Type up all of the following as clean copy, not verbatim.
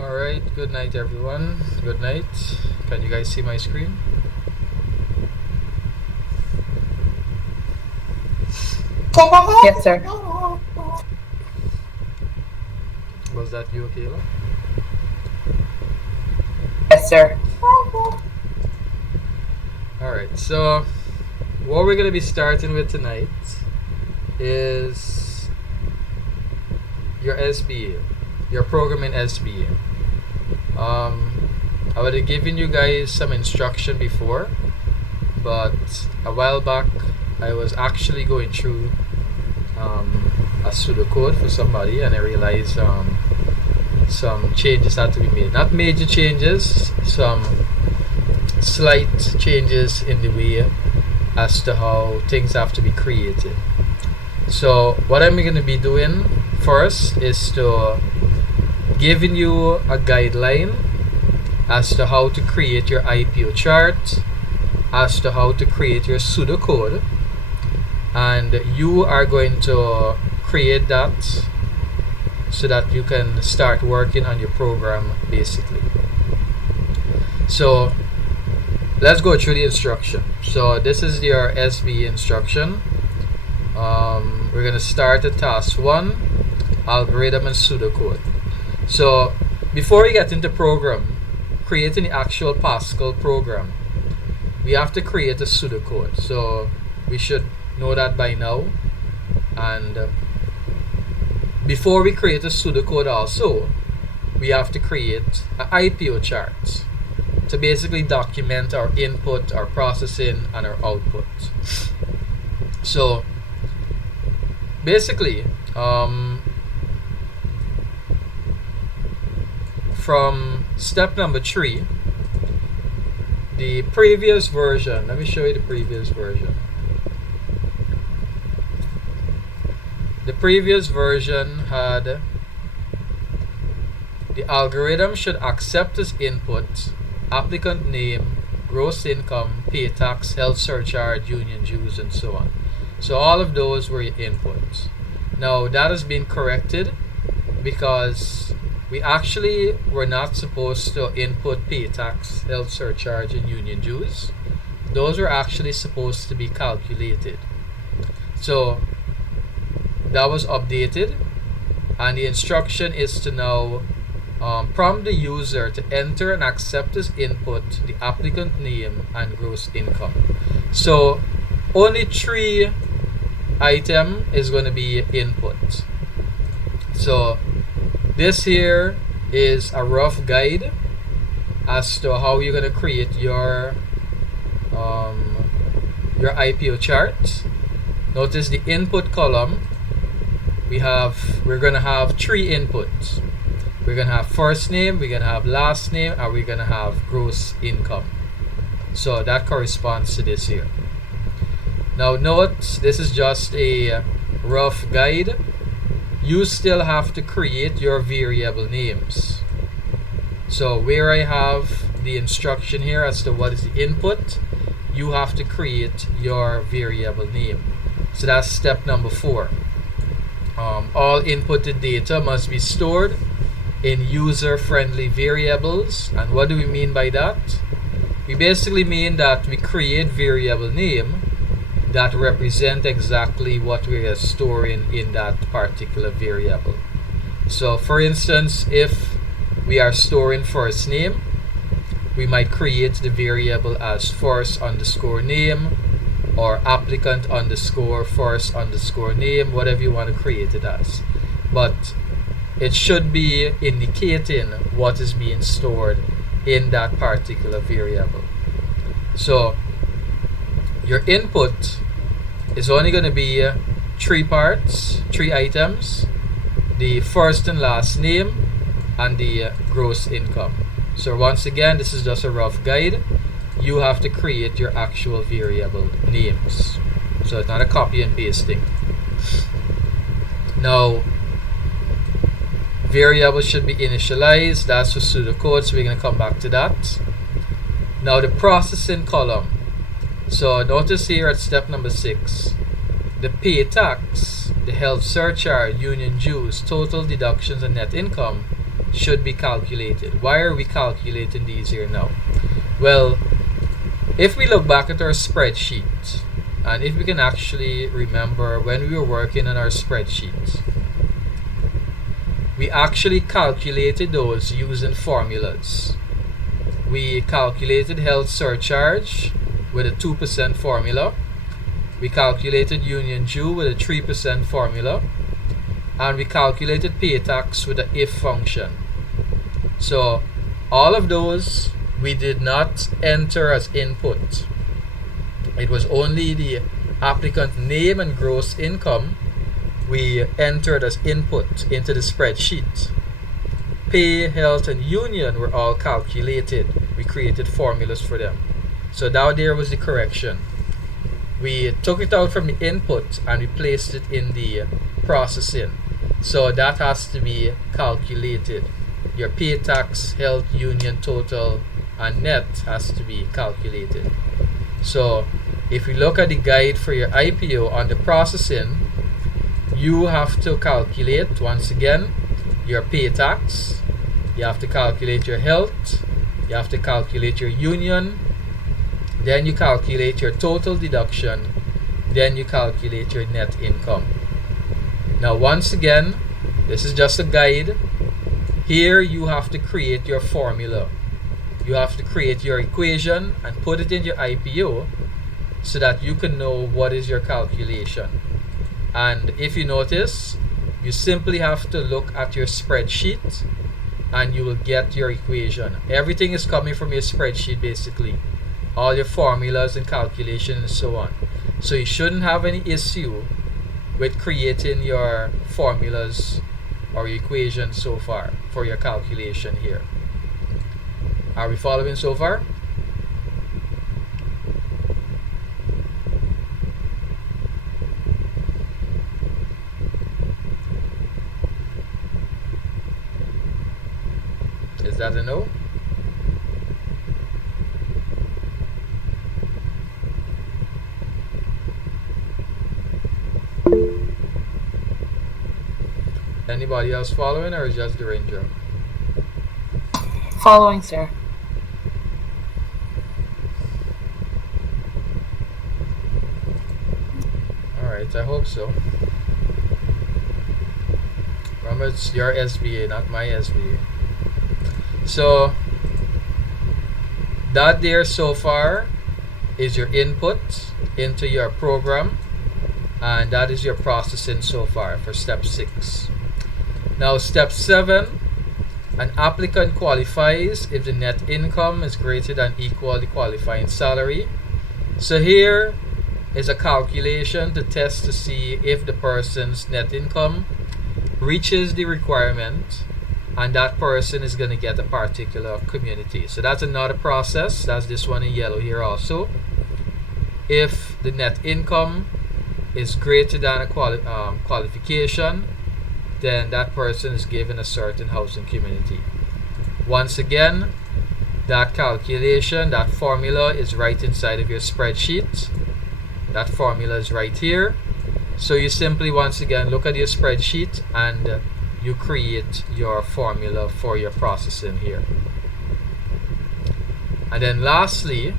Alright, good night everyone. Good night. Can you guys see my screen? Yes, sir. Was that you, Kayla? Yes, sir. Alright, so what we're going to be starting with tonight is your SBA, your program in SBA. I would have given you guys some instruction before, but a while back I was actually going through a pseudocode for somebody, and I realized some changes had to be made. Not major changes, some slight changes in the way as to how things have to be created. So what I'm going to be doing first is to giving you a guideline as to how to create your IPO chart, as to how to create your pseudocode, and you are going to create that so that you can start working on your program basically. So let's go through the instruction. So this is your SB instruction. We're going to start at task 1, algorithm and pseudocode. So before we get into creating the actual Pascal program, we have to create a pseudocode. So we should know that by now. And before we create a pseudocode also, we have to create an IPO chart to basically document our input, our processing, and our output. So basically, from step number 3, the previous version, let me show you the previous version. The previous version had the algorithm should accept as input applicant name, gross income, pay tax, health surcharge, union dues, and so on. So all of those were your inputs. Now that has been corrected because we actually were not supposed to input pay tax, health surcharge, and union dues. Those were actually supposed to be calculated. So that was updated, and the instruction is to now prompt the user to enter and accept as input the applicant name and gross income. So only 3 item is going to be input. So this here is a rough guide as to how you're going to create your IPO chart. Notice the input column. We're going to have 3 inputs. We're going to have first name, we're going to have last name, and we're going to have gross income. So that corresponds to this here. Now note, this is just a rough guide. You still have to create your variable names. So where I have the instruction here as to what is the input, you have to create your variable name. So that's step number 4. All inputted data must be stored in user-friendly variables. And what do we mean by that? We basically mean that we create variable name that represent exactly what we are storing in that particular variable. So for instance, if we are storing first name, we might create the variable as first underscore name, or applicant underscore first underscore name, whatever you want to create it as. But it should be indicating what is being stored in that particular variable. So your input is only going to be 3 parts, 3 items: the first and last name and the gross income. So once again, this is just a rough guide. You have to create your actual variable names. So it's not a copy and pasting. Now, variables should be initialized. That's for pseudocode, so we're going to come back to that. Now the processing column. So notice here at step number 6, the pay tax, the health surcharge, union dues, total deductions, and net income should be calculated. Why are we calculating these here now? Well, if we look back at our spreadsheet, and if we can actually remember when we were working on our spreadsheets, we actually calculated those using formulas. We calculated health surcharge with a 2% formula. We calculated union due with a 3% formula. And we calculated pay tax with the if function. So all of those we did not enter as input. It was only the applicant name and gross income we entered as input into the spreadsheet. Pay, health, and union were all calculated. We created formulas for them. So now there was the correction. We took it out from the input and we placed it in the processing. So that has to be calculated. Your pay tax, health, union, total, and net has to be calculated. So if we look at the guide for your IPO on the processing, you have to calculate, once again, your pay tax. You have to calculate your health. You have to calculate your union. Then you calculate your total deduction. Then you calculate your net income. Now, once again, this is just a guide. Here you have to create your formula. You have to create your equation and put it in your IPO so that you can know what is your calculation. And if you notice, you simply have to look at your spreadsheet and you will get your equation. Everything is coming from your spreadsheet basically. All your formulas and calculations and so on. So you shouldn't have any issue with creating your formulas or your equations so far for your calculation here. Are we following so far? Is that a no? Anybody else following, or just the ranger? Following, sir. Alright, I hope so. Remember, it's your SBA, not my SBA. So that there so far is your input into your program, and that is your processing so far for step 6. Now step 7, an applicant qualifies if the net income is greater than equal the qualifying salary. So here is a calculation to test to see if the person's net income reaches the requirement, and that person is going to get a particular community. So that's another process. That's this one in yellow here also. If the net income is greater than a qualification, then that person is given a certain housing community. Once again, that calculation, that formula is right inside of your spreadsheet. That formula is right here. So you simply, once again, look at your spreadsheet and you create your formula for your processing here. And then lastly,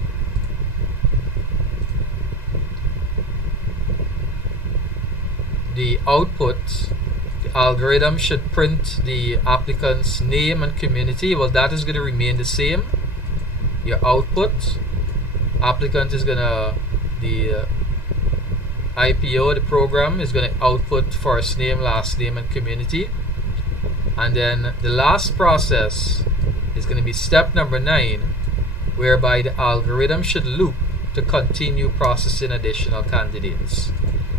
the output, the algorithm should print the applicant's name and community. Well, that is going to remain the same. Your output, applicant is going to, the IPO, the program, is going to output first name, last name, and community. And then the last process is going to be step number 9, whereby the algorithm should loop to continue processing additional candidates.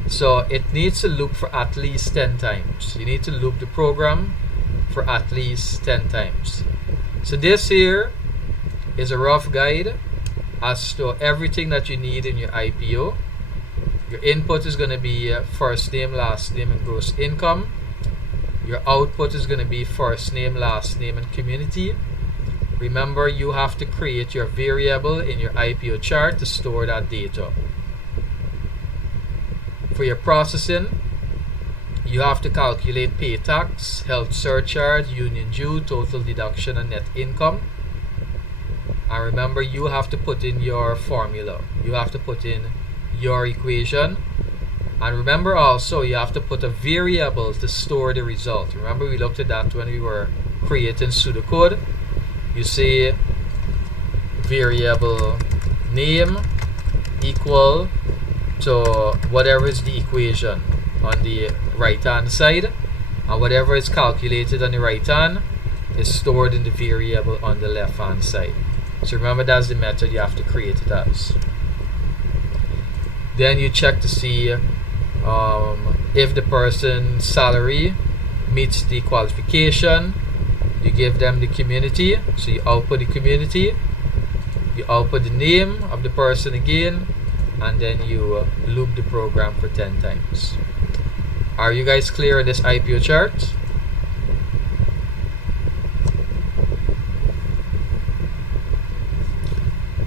So it needs to loop for at least 10 times. You need to loop the program for at least 10 times. So this here is a rough guide as to everything that you need in your IPO. Your input is going to be first name, last name, and gross income. Your output is going to be first name, last name, and community. Remember, you have to create your variable in your IPO chart to store that data. For your processing, you have to calculate pay tax, health surcharge, union due, total deduction, and net income. And remember, you have to put in your formula. You have to put in your equation. And remember also, you have to put a variable to store the result. Remember, we looked at that when we were creating pseudocode. You say variable name equal to whatever is the equation on the right hand side, and whatever is calculated on the right hand is stored in the variable on the left hand side. So remember, that's the method you have to create it as. Then you check to see if the person's salary meets the qualification. You give them the community, so you output the community, you output the name of the person again, and then you loop the program for 10 times. Are you guys clear on this IPO chart?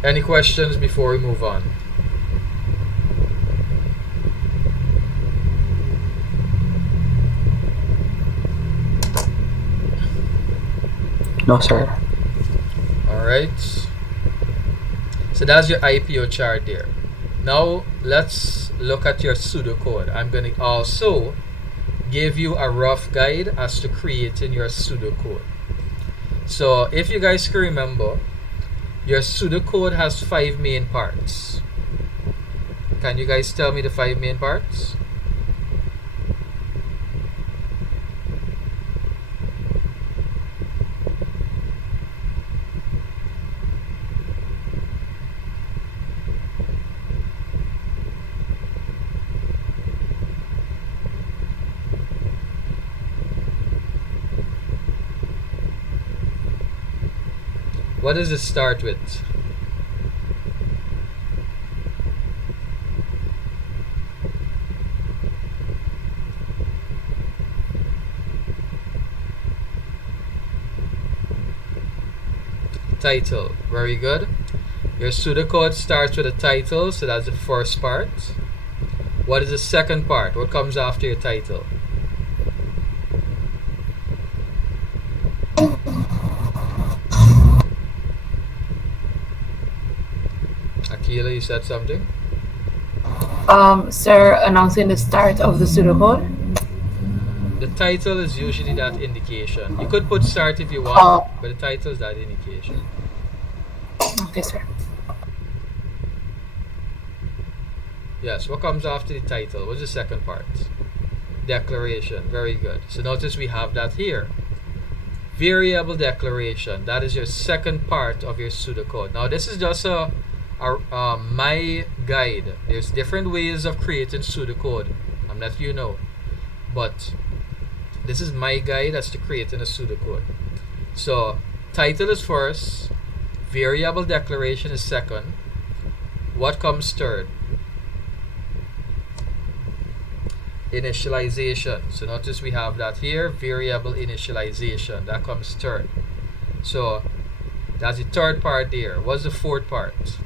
Any questions before we move on? No, sir. Alright. So that's your IPO chart there. Now let's look at your pseudocode. I'm going to also give you a rough guide as to creating your pseudocode. So if you guys can remember, your pseudocode has 5 main parts. Can you guys tell me the 5 main parts? What does it start with? Title. Very good. Your pseudocode starts with a title, so that's the first part. What is the second part? What comes after your title? Akila, you said something? Sir, announcing the start of the pseudocode. The title is usually that indication. You could put start if you want, but the title is that indication. Okay, sir. Yes, what comes after the title? What's the second part? Declaration. Very good. So notice we have that here. Variable declaration. That is your second part of your pseudocode. Now this is just my guide. There's different ways of creating pseudocode. I'm letting you know. But this is my guide as to creating a pseudocode. So title is first. Variable declaration is second. What comes third? Initialization. So notice we have that here. Variable initialization. That comes third. So that's the third part there. What's the fourth part?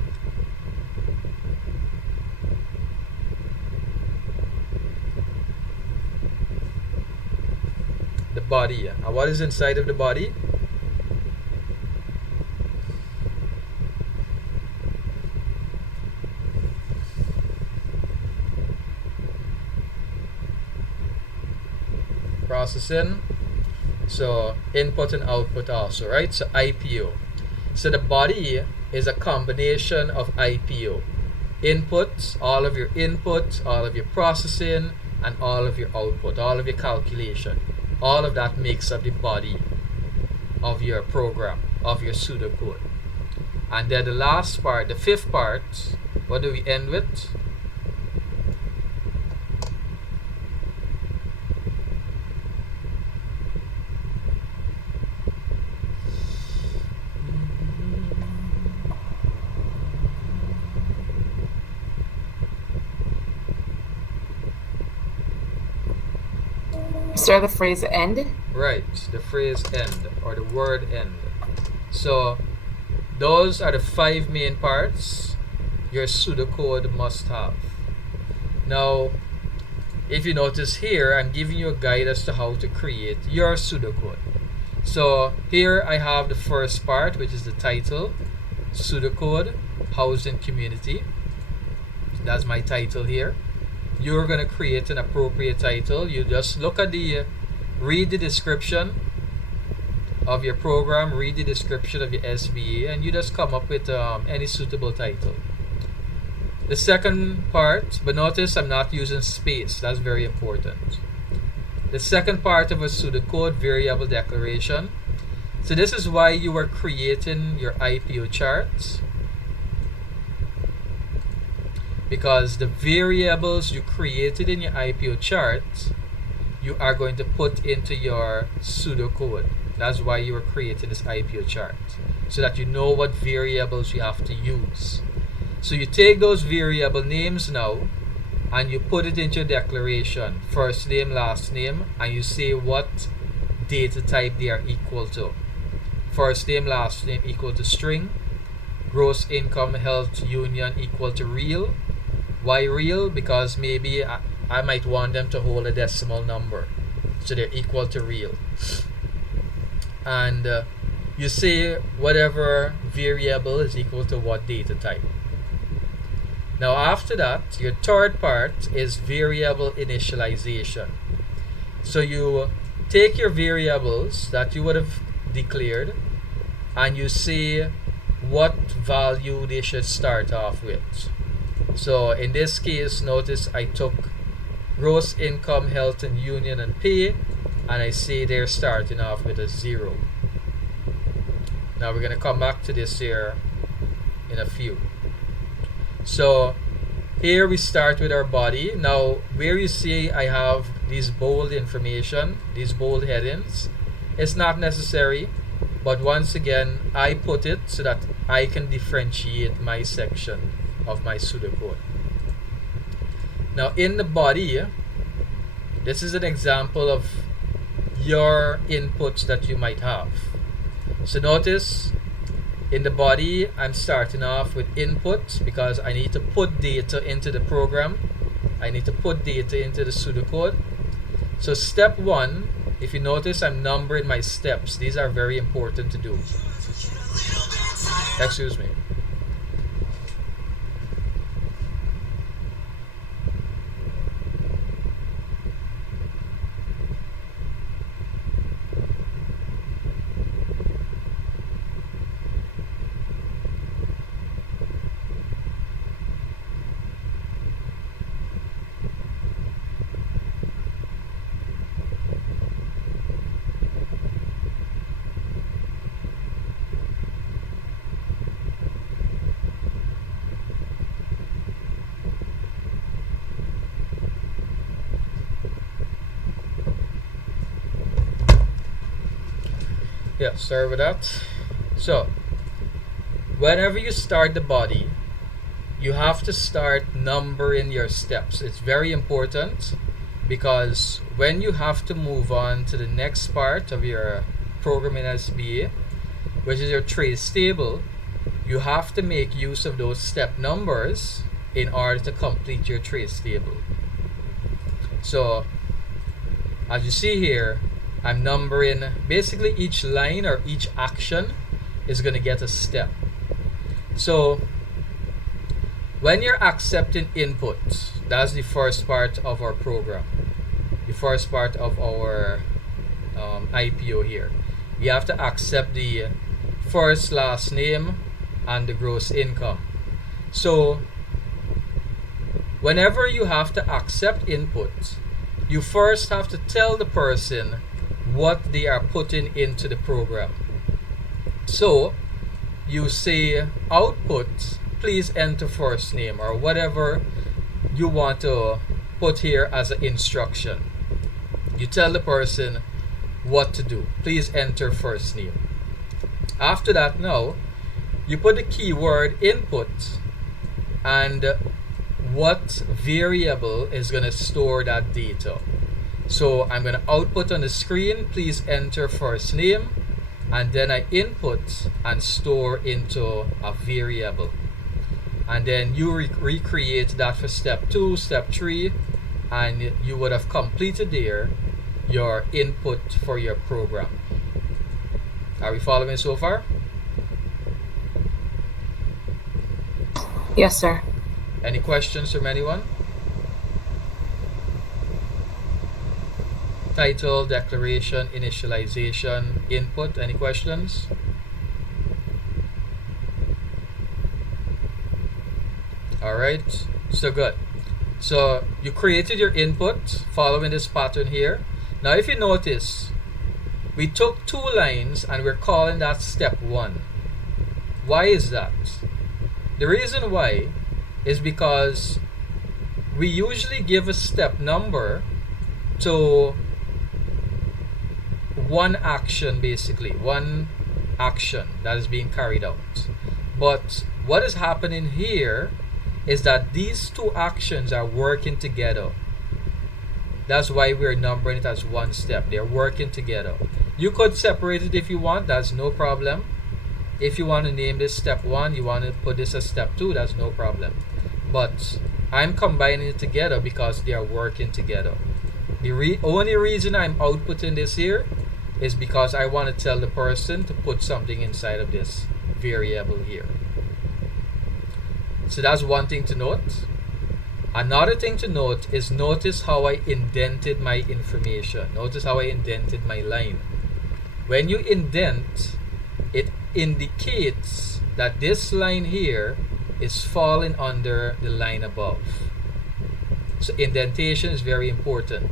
The body. And what is inside of the body? Processing. So input and output also, right? So IPO. So the body is a combination of IPO. Input, all of your input, all of your processing, and all of your output, all of your calculation. All of that makes up the body of your program, of your pseudocode. And then the last part, the fifth part, what do we end with? Sir, the phrase end? Right, the phrase end or the word end. So those are the 5 main parts your pseudocode must have. Now, if you notice here, I'm giving you a guide as to how to create your pseudocode. So here I have the first part, which is the title, pseudocode, housing community. That's my title here. You're going to create an appropriate title. You just look at read the description of your program, read the description of your SBA, and you just come up with any suitable title. The second part, but notice I'm not using space. That's very important. The second part of a pseudocode, variable declaration. So this is why you are creating your IPO charts, because the variables you created in your IPO chart, you are going to put into your pseudocode. That's why you are creating this IPO chart, so that you know what variables you have to use. So you take those variable names now and you put it into your declaration, first name, last name, and you say what data type they are equal to. First name, last name equal to string, gross income health union equal to real. Why real? Because maybe I might want them to hold a decimal number, so they're equal to real. And you say whatever variable is equal to what data type. Now after that, your third part is variable initialization. So you take your variables that you would have declared and you say what value they should start off with. So in this case, notice I took gross income, health and union and pay, and I say they're starting off with a 0. Now we're going to come back to this here in a few. So here we start with our body. Now where you see I have these bold information, these bold headings, it's not necessary, but once again I put it so that I can differentiate my section of my pseudocode. Now in the body, this is an example of your inputs that you might have. So notice in the body, I'm starting off with input because I need to put data into the program. I need to put data into the pseudocode. So step 1, if you notice, I'm numbering my steps. These are very important to do. Excuse me. Yeah, sorry about that. So, whenever you start the body, you have to start numbering your steps. It's very important because when you have to move on to the next part of your program in SBA, which is your trace table, you have to make use of those step numbers in order to complete your trace table. So, as you see here, I'm numbering basically each line or each action is going to get a step. So when you're accepting input, that's the first part of our program, the first part of our IPO here. You have to accept the first, last name and the gross income. So whenever you have to accept input, you first have to tell the person what they are putting into the program. So you say output, please enter first name, or whatever you want to put here as an instruction. You tell the person what to do. Please enter first name. After that, now you put the keyword input and what variable is going to store that data. So I'm going to output on the screen, please enter first name, and then I input and store into a variable. And then you recreate that for step 2, step 3, and you would have completed there your input for your program. Are we following so far? Yes, sir. Any questions from anyone? Title, declaration, initialization, input. Any questions? Alright, so good. So you created your input following this pattern here. Now if you notice, we took 2 lines and we're calling that step 1. Why is that? The reason why is because we usually give a step number to one action, basically one action that is being carried out. But what is happening here is that these 2 actions are working together. That's why we're numbering it as one step. They're working together. You could separate it if you want, that's no problem. If you want to name this step 1, you want to put this as step 2, that's no problem. But I'm combining it together because they are working together. The only reason I'm outputting this here is because I want to tell the person to put something inside of this variable here. So that's one thing to note. Another thing to note is notice how I indented my information. Notice how I indented my line. When you indent, it indicates that this line here is falling under the line above. So indentation is very important.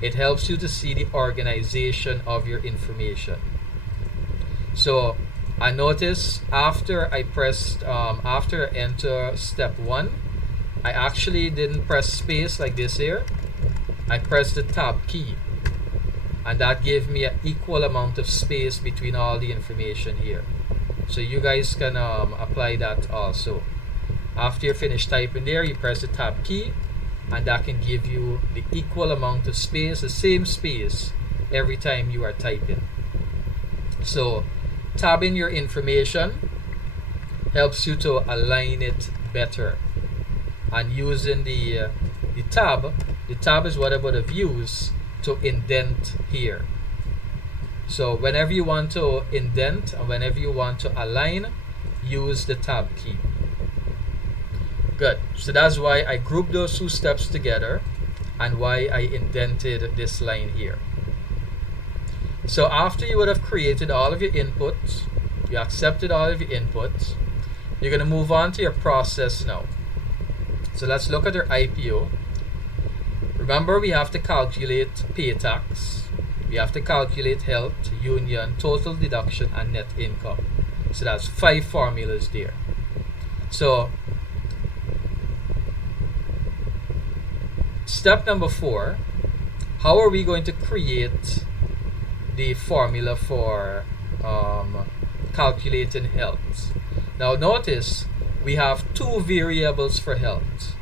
It helps you to see the organization of your information. So I notice after I pressed after I enter step 1, I actually didn't press space like this here. I pressed the tab key, and that gave me an equal amount of space between all the information here. So you guys can apply that also. After you finish typing there, you press the tab key, and that can give you the equal amount of space, the same space every time you are typing. So tabbing your information helps you to align it better. And using the tab is what I would have used to indent here. So whenever you want to indent and whenever you want to align, use the tab key. Good. So that's why I grouped those 2 steps together and why I indented this line here. So after you would have created all of your inputs, you accepted all of your inputs, you're going to move on to your process now. So let's look at our IPO. Remember, we have to calculate pay tax, we have to calculate health, union, total deduction, and net income. So that's 5 formulas there. So step number 4, how are we going to create the formula for calculating health? Now notice we have 2 variables for health.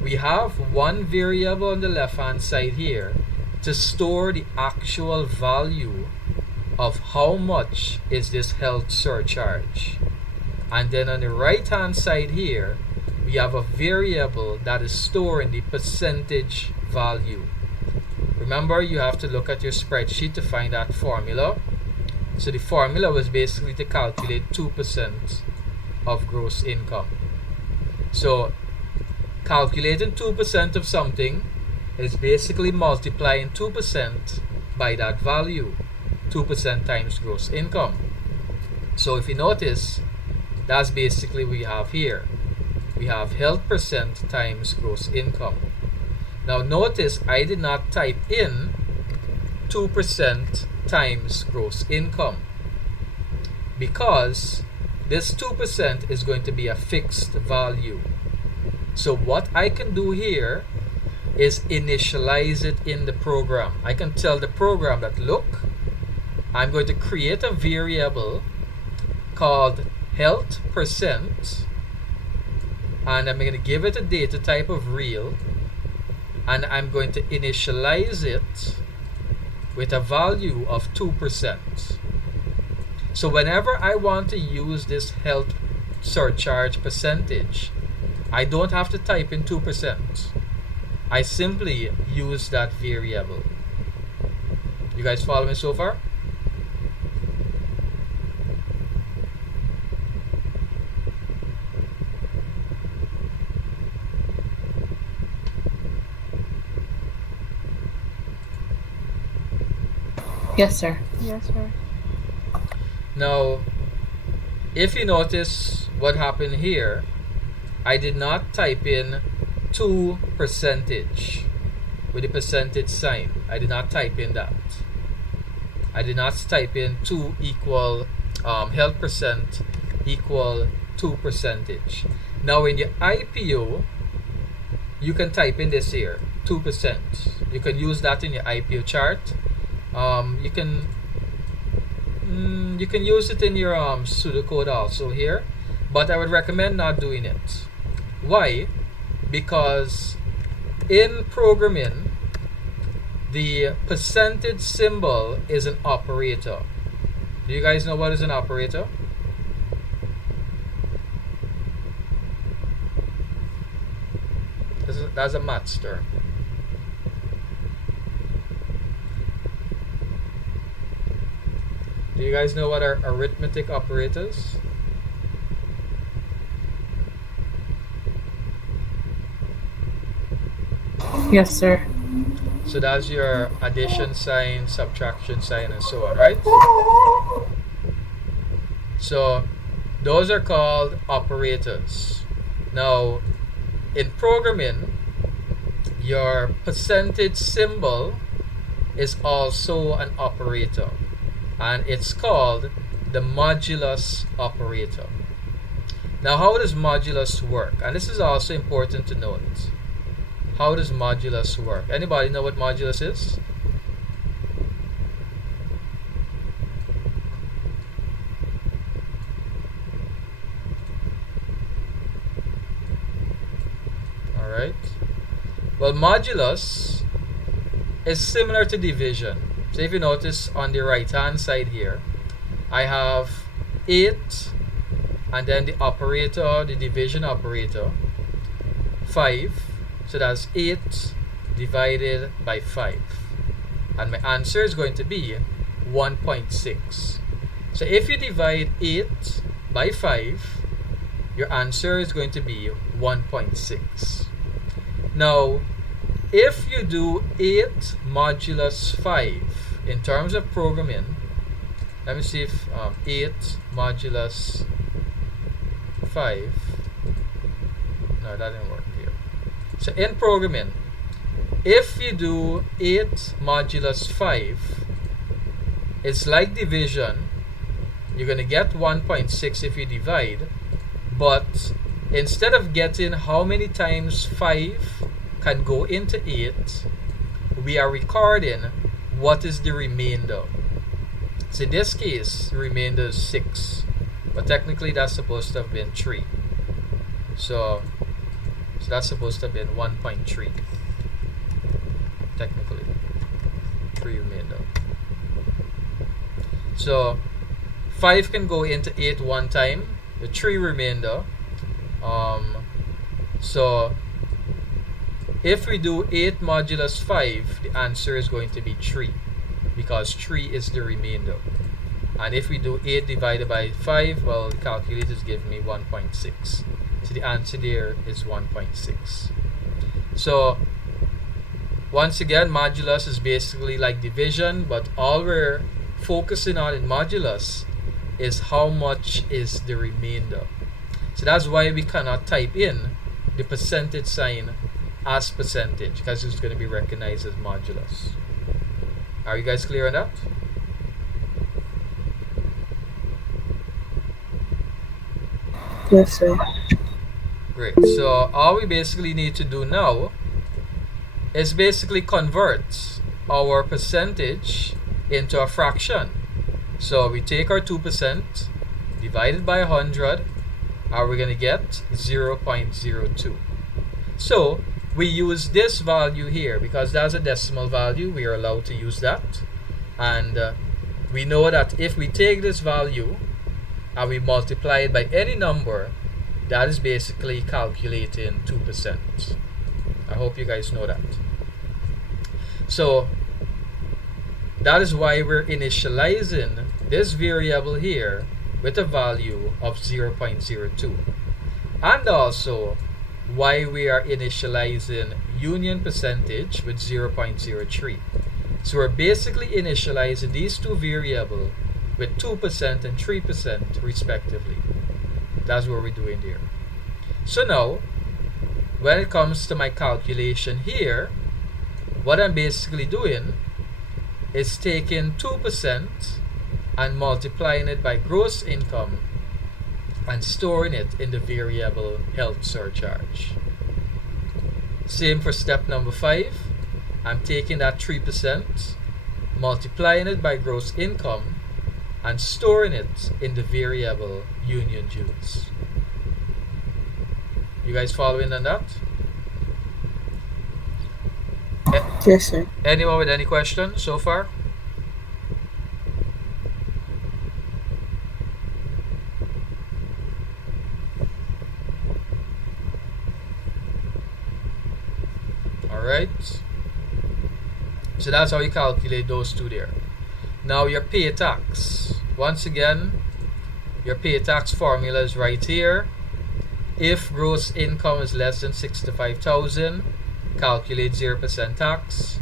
We have one variable on the left hand side here to store the actual value of how much is this health surcharge. And then on the right hand side here, we have a variable that is storing the percentage value. Remember, you have to look at your spreadsheet to find that formula. So the formula was basically to calculate 2% of gross income. So calculating 2% of something is basically multiplying 2% by that value. 2% times gross income. So if you notice, that's basically what we have here. We have health percent times gross income. Now notice I did not type in 2% times gross income because this 2% is going to be a fixed value. So what I can do here is initialize it in the program. I can tell the program that, look, I'm going to create a variable called health percent, and I'm going to give it a data type of real, and I'm going to initialize it with a value of 2%. So whenever I want to use this health surcharge percentage, I don't have to type in 2%. I simply use that variable. You guys follow me so far? Yes, sir. Yes, sir. Now, if you notice what happened here, I did not type in 2% with the percentage sign. I did not type in that. I did not type in 2 equal health percent equal 2%. Now in your IPO, you can type in this here, 2%. You can use that in your IPO chart. You can use it in your pseudocode also here, but I would recommend not doing it. Why? Because in programming, the percentage symbol is an operator. Do you guys know what is an operator? That's a maths term. Do you guys know what are arithmetic operators? Yes, sir. So that's your addition sign, subtraction sign, and so on, right? So those are called operators. Now, in programming, your percentage symbol is also an operator, and it's called the modulus operator. Now, how does modulus work? And this is also important to note. How does modulus work? Anybody know what modulus is? Alright. Well, modulus is similar to division. So if you notice on the right hand side here, I have 8 and then the operator, the division operator, 5. So that's 8 divided by 5. And my answer is going to be 1.6. So if you divide 8 by 5, your answer is going to be 1.6. Now, if you do 8 modulus 5 in terms of programming, let me see if 8 modulus 5, no, that didn't work here. So in programming, if you do 8 modulus 5, it's like division. You're going to get 1.6 if you divide, but instead of getting how many times 5 can go into 8, we are recording what is the remainder. So in this case, the remainder is 6, but technically that's supposed to have been 3. So that's supposed to have been 1.3. Technically, 3 remainder. So 5 can go into 8 one time, the 3 remainder. So if we do 8 modulus 5, the answer is going to be 3, because 3 is the remainder. And if we do 8 divided by 5, well, the calculator is giving me 1.6. So the answer there is 1.6. So once again, modulus is basically like division, but all we're focusing on in modulus is how much is the remainder. So that's why we cannot type in the percentage sign as percentage, because it's going to be recognized as modulus. Are you guys clear on that? Yes, sir. Great. So all we basically need to do now is basically convert our percentage into a fraction. So we take our 2% divided by 100, and we're going to get 0.02. So we use this value here because that's a decimal value. We are allowed to use that. And we know that if we take this value and we multiply it by any number, that is basically calculating 2%. I hope you guys know that. So that is why we're initializing this variable here with a value of 0.02. And also why we are initializing union percentage with 0.03. So we're basically initializing these two variables with 2% and 3% respectively. That's what we're doing there. So now, when it comes to my calculation here, what I'm basically doing is taking 2% and multiplying it by gross income and storing it in the variable health surcharge. Same for step number 5. I'm taking that 3%, multiplying it by gross income, and storing it in the variable union dues. You guys following on that? Yes, sir. Anyone with any questions so far? Alright. So that's how you calculate those two there. Now your pay tax. Once again, your pay tax formula is right here. If gross income is less than 65,000, calculate 0% tax.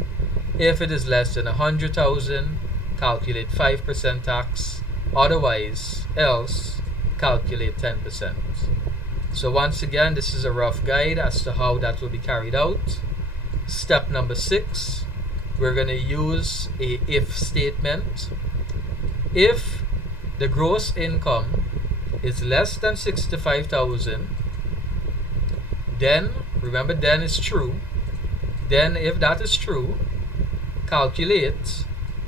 If it is less than 100,000, calculate 5% tax. Otherwise, else, calculate 10%. So once again, this is a rough guide as to how that will be carried out. Step number 6, we're going to use a if statement. If the gross income is less than 65,000, then, remember then is true, then if that is true, calculate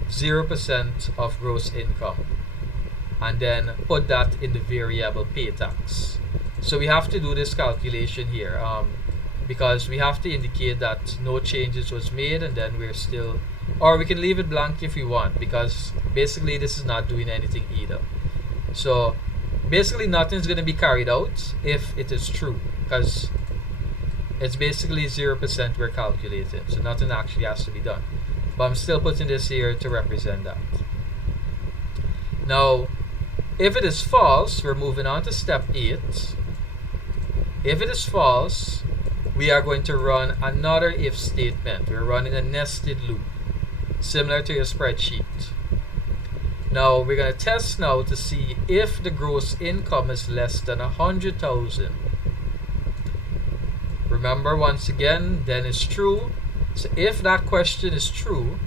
0% of gross income and then put that in the variable pay tax. So we have to do this calculation here because we have to indicate that no changes was made, and then we're still, or we can leave it blank if we want, because basically this is not doing anything either. So basically nothing's going to be carried out if it is true, because it's basically 0% we're calculating, so nothing actually has to be done. But I'm still putting this here to represent that. Now, if it is false, we're moving on to step 8. If it is false, we are going to run another if statement. We're running a nested loop, similar to your spreadsheet. Now, we're going to test now to see if the gross income is less than 100,000. Remember, once again, then is true. So if that question is true,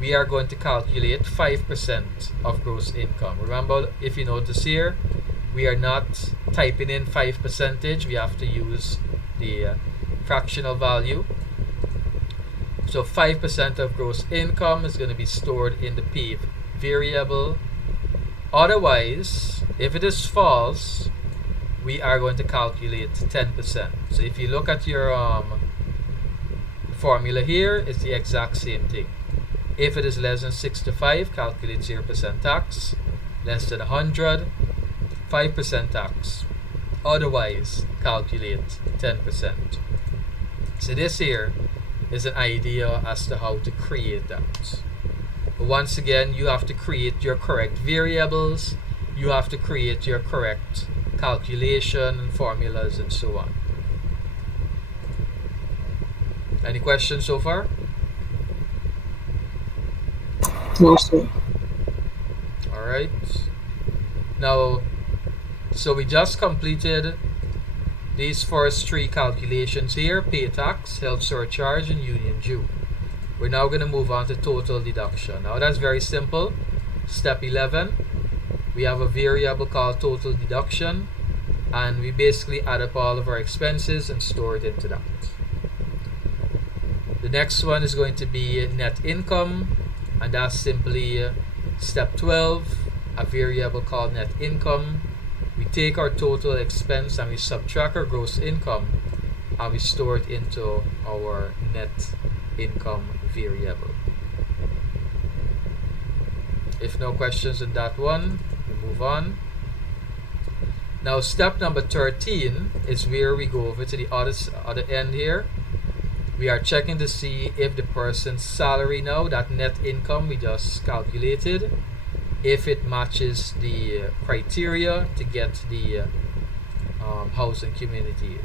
we are going to calculate 5% of gross income. Remember, if you notice here, we are not typing in 5%. We have to use the fractional value. So 5% of gross income is going to be stored in the P variable. Otherwise, if it is false, we are going to calculate 10%. So if you look at your formula here, it's the exact same thing. If it is less than 65, calculate 0% tax. Less than 100, 5% tax. Otherwise, calculate 10%. So this here is an idea as to how to create that. But once again, you have to create your correct variables. You have to create your correct calculation and formulas and so on. Any questions so far? No, sir. Alright. Now, so we just completed these first 3 calculations here: pay tax, health surcharge, and union due. We're now going to move on to total deduction. Now that's very simple. Step 11, we have a variable called total deduction, and we basically add up all of our expenses and store it into that. The next one is going to be net income, and that's simply step 12, a variable called net income. We take our total expense and we subtract our gross income, and we store it into our net income variable. If no questions on that one, we move on. Now step number 13 is where we go over to the other end here. We are checking to see if the person's salary now, that net income we just calculated, if it matches the criteria to get the housing community.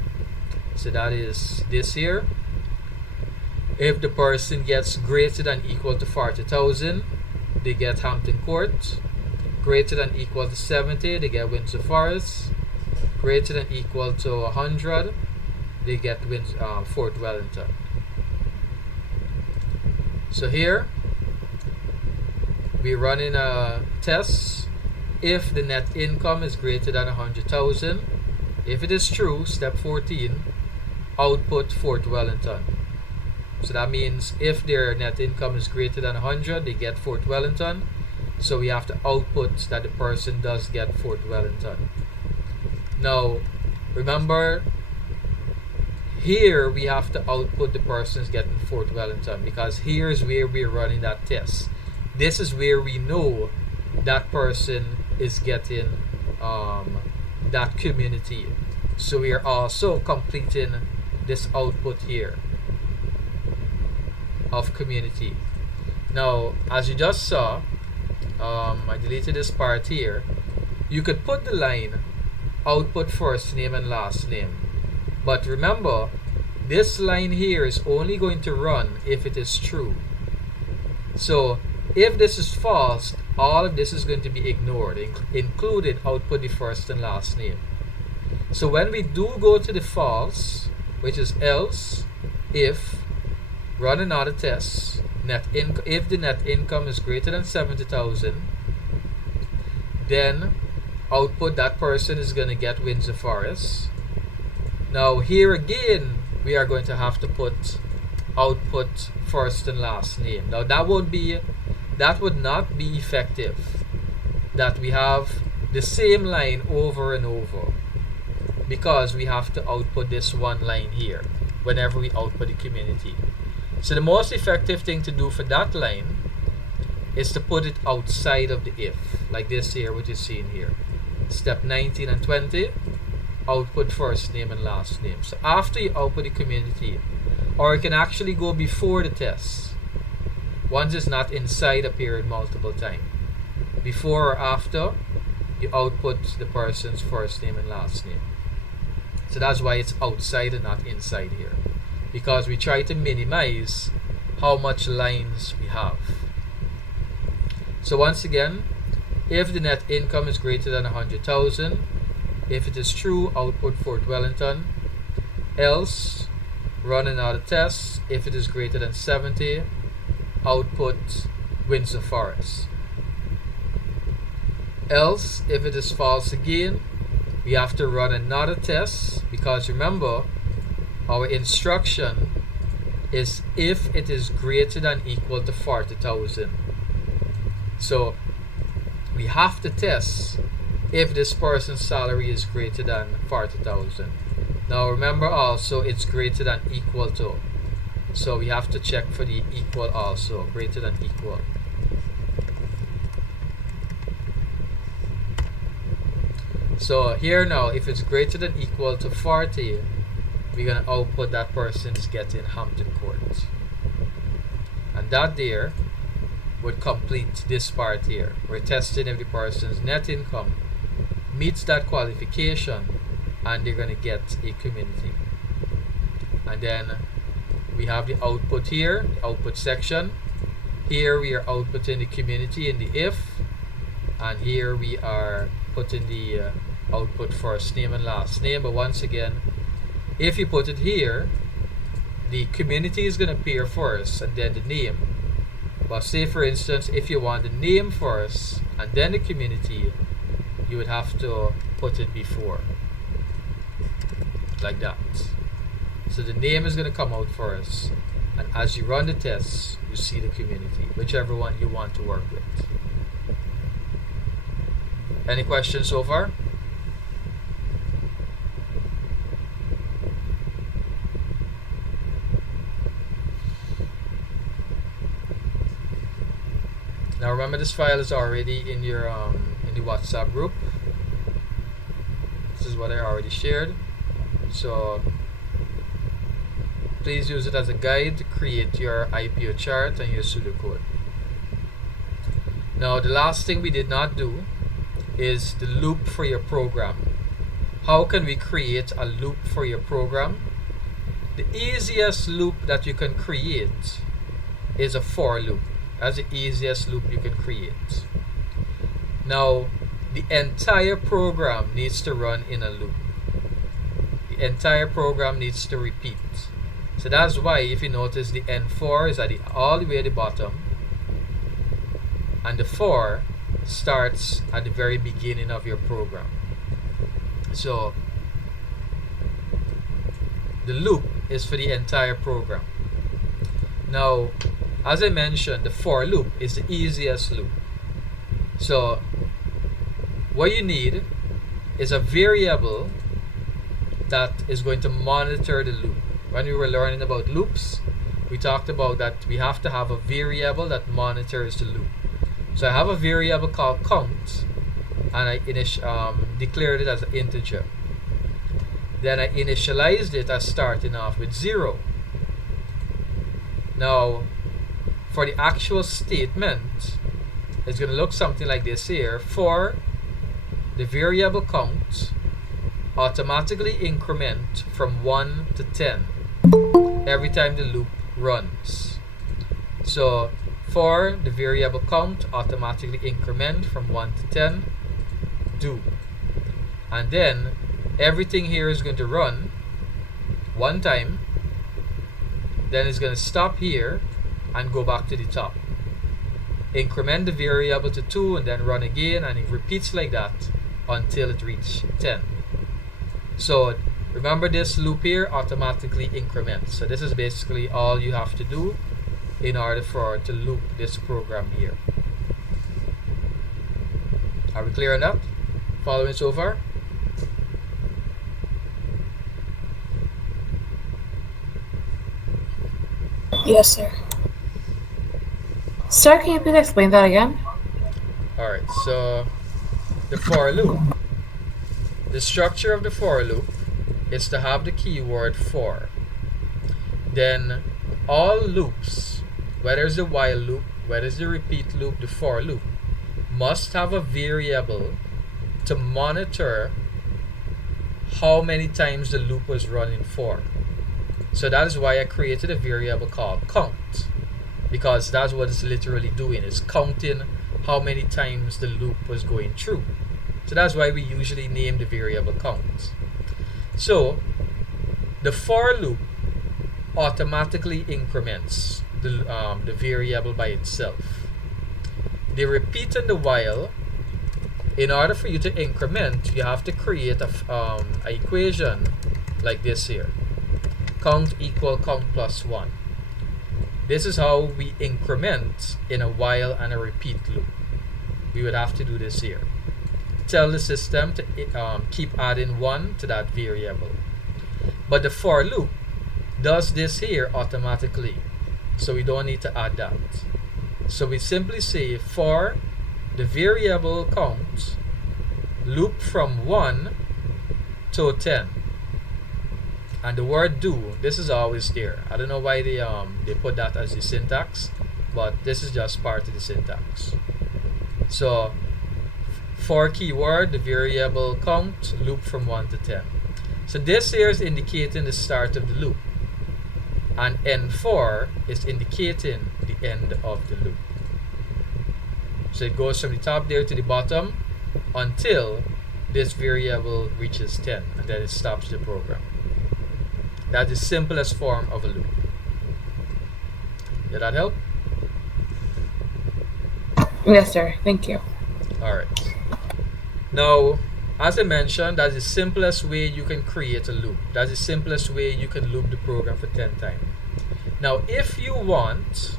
So that is this here. If the person gets greater than equal to 40,000, they get Hampton Court. Greater than equal to 70, they get Windsor Forest. Greater than equal to 100, they get Fort Wellington. So here we're running a test. If the net income is greater than 100,000, if it is true, step 14, output Fort Wellington. So that means if their net income is greater than 100, they get Fort Wellington. So we have to output that the person does get Fort Wellington. Now, remember, here we have to output the person's getting Fort Wellington, because here's where we're running that test. This is where we know that person is getting that community. So we are also completing this output here of community. Now, as you just saw, I deleted this part here. You could put the line output first name and last name, but remember, this line here is only going to run if it is true. So if this is false, all of this is going to be ignored, including output the first and last name. So when we do go to the false, which is else, if, run another test, if the net income is greater than 70,000, then output that person is going to get Windsor Forest. Now here again, we are going to have to put output first and last name. Now that would not be effective, that we have the same line over and over, because we have to output this one line here whenever we output the community. So the most effective thing to do for that line is to put it outside of the if, like this here, what you're seeing here. Step 19 and 20, output first name and last name. So after you output the community, or you can actually go before the test, once it's not inside a period multiple times. Before or after, you output the person's first name and last name. So that's why it's outside and not inside here, because we try to minimize how much lines we have. So once again, if the net income is greater than 100,000, if it is true, output Fort Wellington. Else, run another test. If it is greater than 70, output Windsor Forest. Else, if it is false again, we have to run another test, because remember, our instruction is if it is greater than equal to 40,000. So we have to test if this person's salary is greater than 40,000. Now remember also, it's greater than equal to. So we have to check for the equal also, greater than equal. So here now, if it's greater than equal to 40, we're going to output that person is getting Hampton Court. And that there would complete this part here. We're testing if the person's net income meets that qualification, and they're going to get a community. And then we have the output here, the output section. Here we are outputting the community in the if, and here we are putting the output first name and last name. But once again, if you put it here, the community is going to appear first and then the name. But say for instance, if you want the name first and then the community, you would have to put it before, like that. So the name is going to come out first, and as you run the tests, you see the community, whichever one you want to work with. Any questions so far? Now remember, this file is already in your in the WhatsApp group. This is what I already shared. So please use it as a guide to create your IPO chart and your pseudocode. Now, the last thing we did not do is the loop for your program. How can we create a loop for your program? The easiest loop that you can create is a for loop. That's the easiest loop you can create. Now, the entire program needs to run in a loop. The entire program needs to repeat. So that's why, if you notice, the N4 is all the way at the bottom, and the for starts at the very beginning of your program. So the loop is for the entire program. Now, as I mentioned, the for loop is the easiest loop. So what you need is a variable that is going to monitor the loop. When we were learning about loops, we talked about that we have to have a variable that monitors the loop. So I have a variable called count, and I declared it as an integer. Then I initialized it as starting off with 0. Now, for the actual statement, it's going to look something like this here. For the variable count, automatically increment from 1 to 10 every time the loop runs. So for the variable count, automatically increment from 1 to 10, do. And then everything here is going to run one time, then it's going to stop here and go back to the top. Increment the variable to 2 and then run again, and it repeats like that until it reaches 10. So remember, this loop here automatically increments. So this is basically all you have to do in order to loop this program here. Are we clear on that? Following so far? Yes, sir. Sir, can you please explain that again? Alright, so the for loop. The structure of the for loop is to have the keyword for. Then all loops, whether it's the while loop, whether it's the repeat loop, the for loop, must have a variable to monitor how many times the loop was running for. So that is why I created a variable called count, because that's what it's literally doing. It's counting how many times the loop was going through. So that's why we usually name the variable count. So the for loop automatically increments the variable by itself. The repeat and the while, in order for you to increment, you have to create a equation like this here. Count equal count plus 1. This is how we increment in a while and a repeat loop. We would have to do this here. Tell the system to keep adding 1 to that variable. But the for loop does this here automatically, so we don't need to add that. So we simply say for the variable count, loop from 1 to 10. And the word do, this is always there. I don't know why they put that as the syntax, but this is just part of the syntax. So for keyword, the variable count, loop from 1 to 10. So this here is indicating the start of the loop, and N4 is indicating the end of the loop. So it goes from the top there to the bottom until this variable reaches 10, and then it stops the program. That's the simplest form of a loop. Did that help? Yes, sir. Thank you. Alright. Now, as I mentioned, that's the simplest way you can create a loop. That's the simplest way you can loop the program for 10 times. Now, if you want,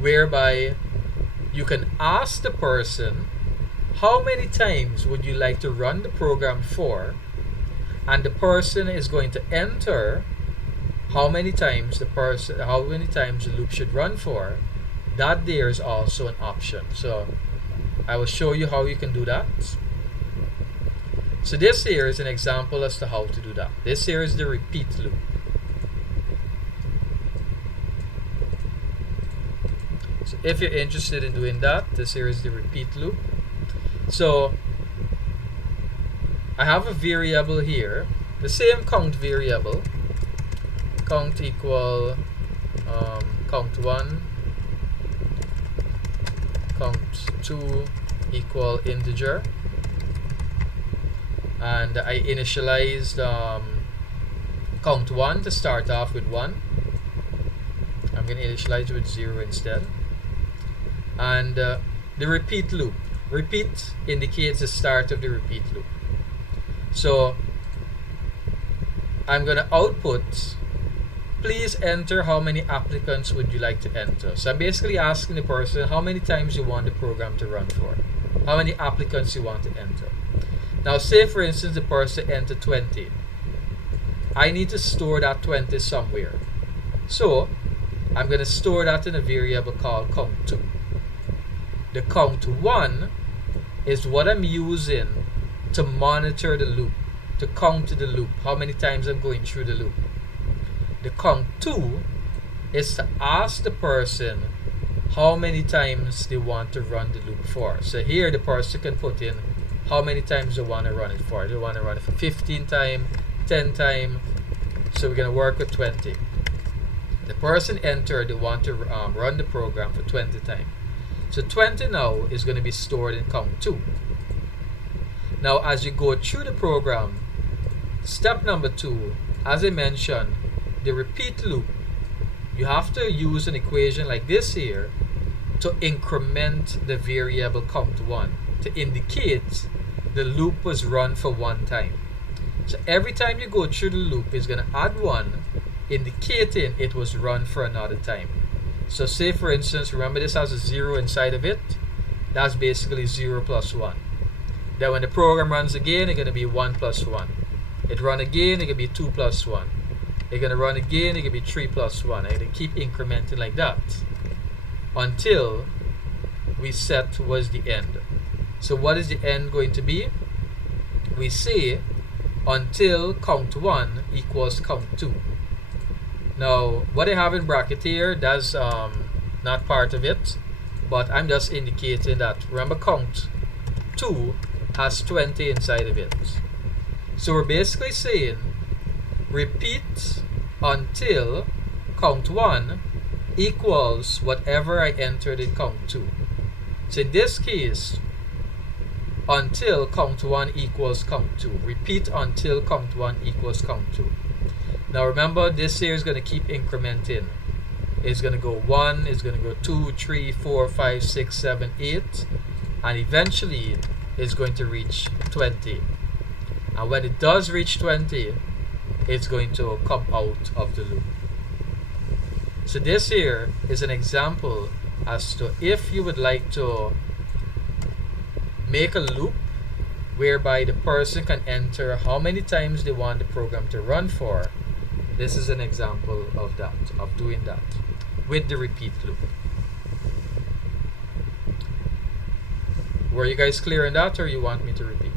whereby you can ask the person how many times would you like to run the program for, and the person is going to enter how many times the loop should run for, that there is also an option. So I will show you how you can do that. So this here is an example as to how to do that. This here is the repeat loop. So if you're interested in doing that, this here is the repeat loop. So I have a variable here, the same count variable, count equal count 1, count 2 equal integer, and I initialized count 1 to start off with 1. I'm going to initialize with 0 instead. And the repeat loop. Repeat indicates the start of the repeat loop. So I'm going to output, please enter how many applicants would you like to enter. So I'm basically asking the person how many times you want the program to run for, how many applicants you want to enter. Now say for instance the person entered 20. I need to store that 20 somewhere. So I'm going to store that in a variable called count2. The count1 is what I'm using to monitor the loop, to count the loop, how many times I'm going through the loop. The count2 is to ask the person how many times they want to run the loop for. So here the person can put in how many times they want to run it for. They want to run it for 15 times, 10 times. So we're going to work with 20. The person entered they want to run the program for 20 times. So 20 now is going to be stored in count2. Now as you go through the program, step number 2, as I mentioned, the repeat loop, you have to use an equation like this here to increment the variable count1 to indicate the loop was run for 1 time. So every time you go through the loop, it's going to add 1, indicating it was run for another time. So say for instance, remember this has a 0 inside of it. That's basically 0 plus 1. Then when the program runs again, it's going to be 1 plus 1. It run again, it can be 2 plus 1. It's going to run again, it can be 3 plus 1. And it keep incrementing like that until we set was the end. So what is the end going to be? We say until count1 equals count2. Now what I have in bracket here, that's not part of it, but I'm just indicating that, remember count2 has 20 inside of it. So we're basically saying repeat until count1 equals whatever I entered in count2. So in this case, until count1 equals count2. Repeat until count1 equals count2. Now remember, this here is going to keep incrementing. It's going to go 1, it's going to go 2, 3, 4, 5, 6, 7, 8, and eventually it's going to reach 20. And when it does reach 20, it's going to come out of the loop. So this here is an example as to if you would like to make a loop whereby the person can enter how many times they want the program to run for. This is an example of that, of doing that with the repeat loop. Were you guys clear on that, or you want me to repeat?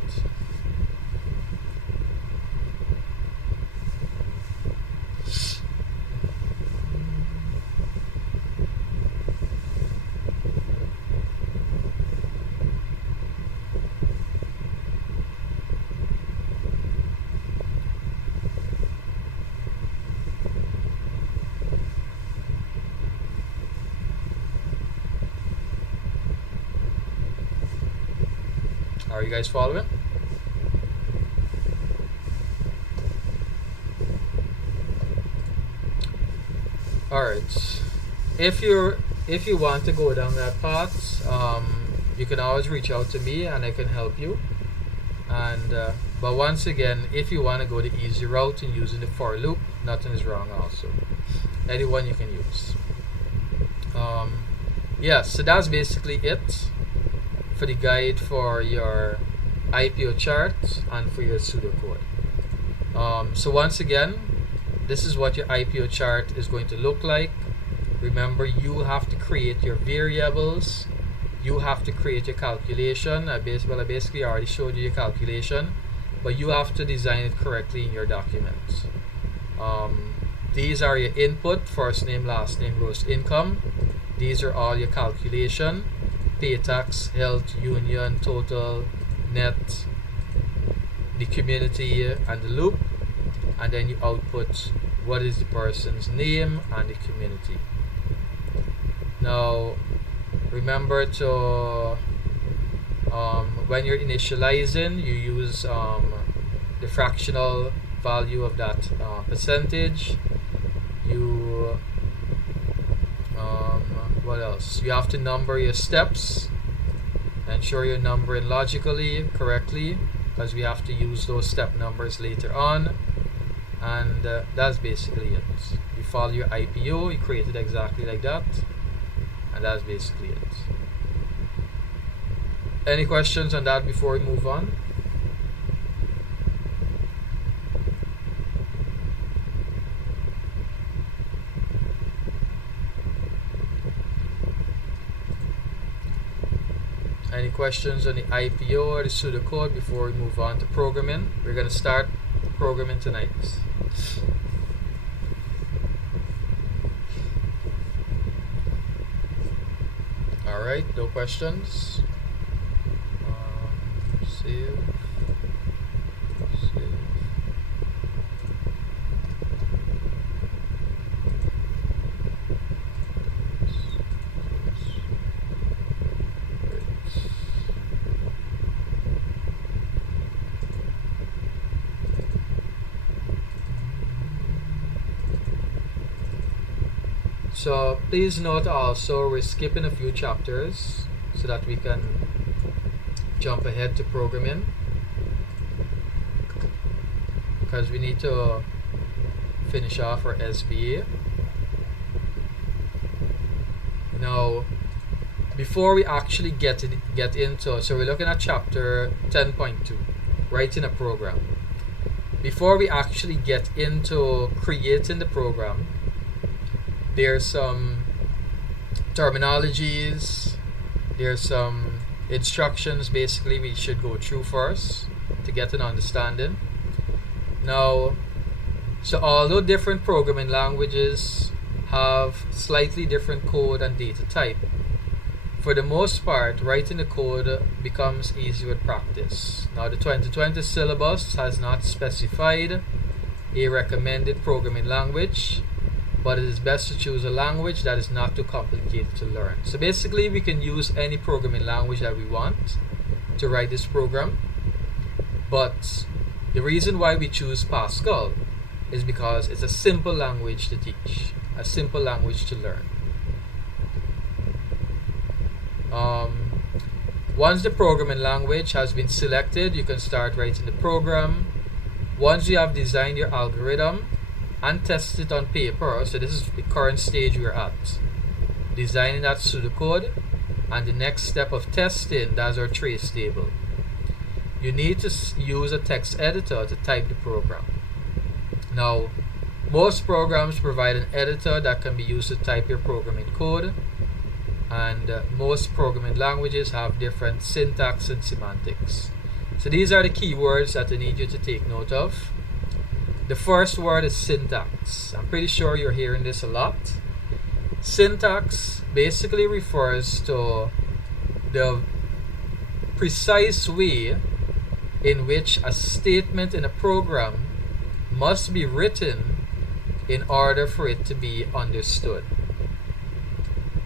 Are you guys following? Alright. If you want to go down that path, you can always reach out to me and I can help you. And but once again, if you want to go the easy route and using the for loop, nothing is wrong also. Anyone you can use. Yeah, so that's basically it for the guide for your IPO chart and for your pseudocode. So once again, this is what your IPO chart is going to look like. Remember, you have to create your variables. You have to create your calculation. I basically already showed you your calculation. but you have to design it correctly in your documents. These are your input: first name, last name, gross income. These are all your calculation: pay tax, health, union, total, net, the community, and the loop. And then you output what is the person's name and the community. Now remember to when you're initializing, you use the fractional value of that percentage. You what else? You have to number your steps. Ensure you're numbering logically correctly, because we have to use those step numbers later on. And that's basically it. You follow your IPO, you create it exactly like that, and that's basically it. Any questions on that before we move on? Any questions on the IPO or the pseudocode before we move on to programming? We're going to start programming tonight. Alright, no questions. Save. So please note also we're skipping a few chapters so that we can jump ahead to programming, because we need to finish off our SBA. Now before we actually get into, so we're looking at chapter 10.2, writing a program. Before we actually get into creating the program, there's some terminologies, there's some instructions basically we should go through first to get an understanding. Now, so although different programming languages have slightly different code and data type, for the most part, writing the code becomes easy with practice. Now, the 2020 syllabus has not specified a recommended programming language, but it is best to choose a language that is not too complicated to learn. So basically, we can use any programming language that we want to write this program. But the reason why we choose Pascal is because it's a simple language to teach, a simple language to learn. Once the programming language has been selected, you can start writing the program. Once you have designed your algorithm and test it on paper, so this is the current stage we're at, designing that pseudocode, and the next step of testing, that's our trace table. You need to use a text editor to type the program. Now, most programs provide an editor that can be used to type your programming code, and most programming languages have different syntax and semantics. So these are the keywords that I need you to take note of. The first word is syntax. I'm pretty sure you're hearing this a lot. Syntax basically refers to the precise way in which a statement in a program must be written in order for it to be understood.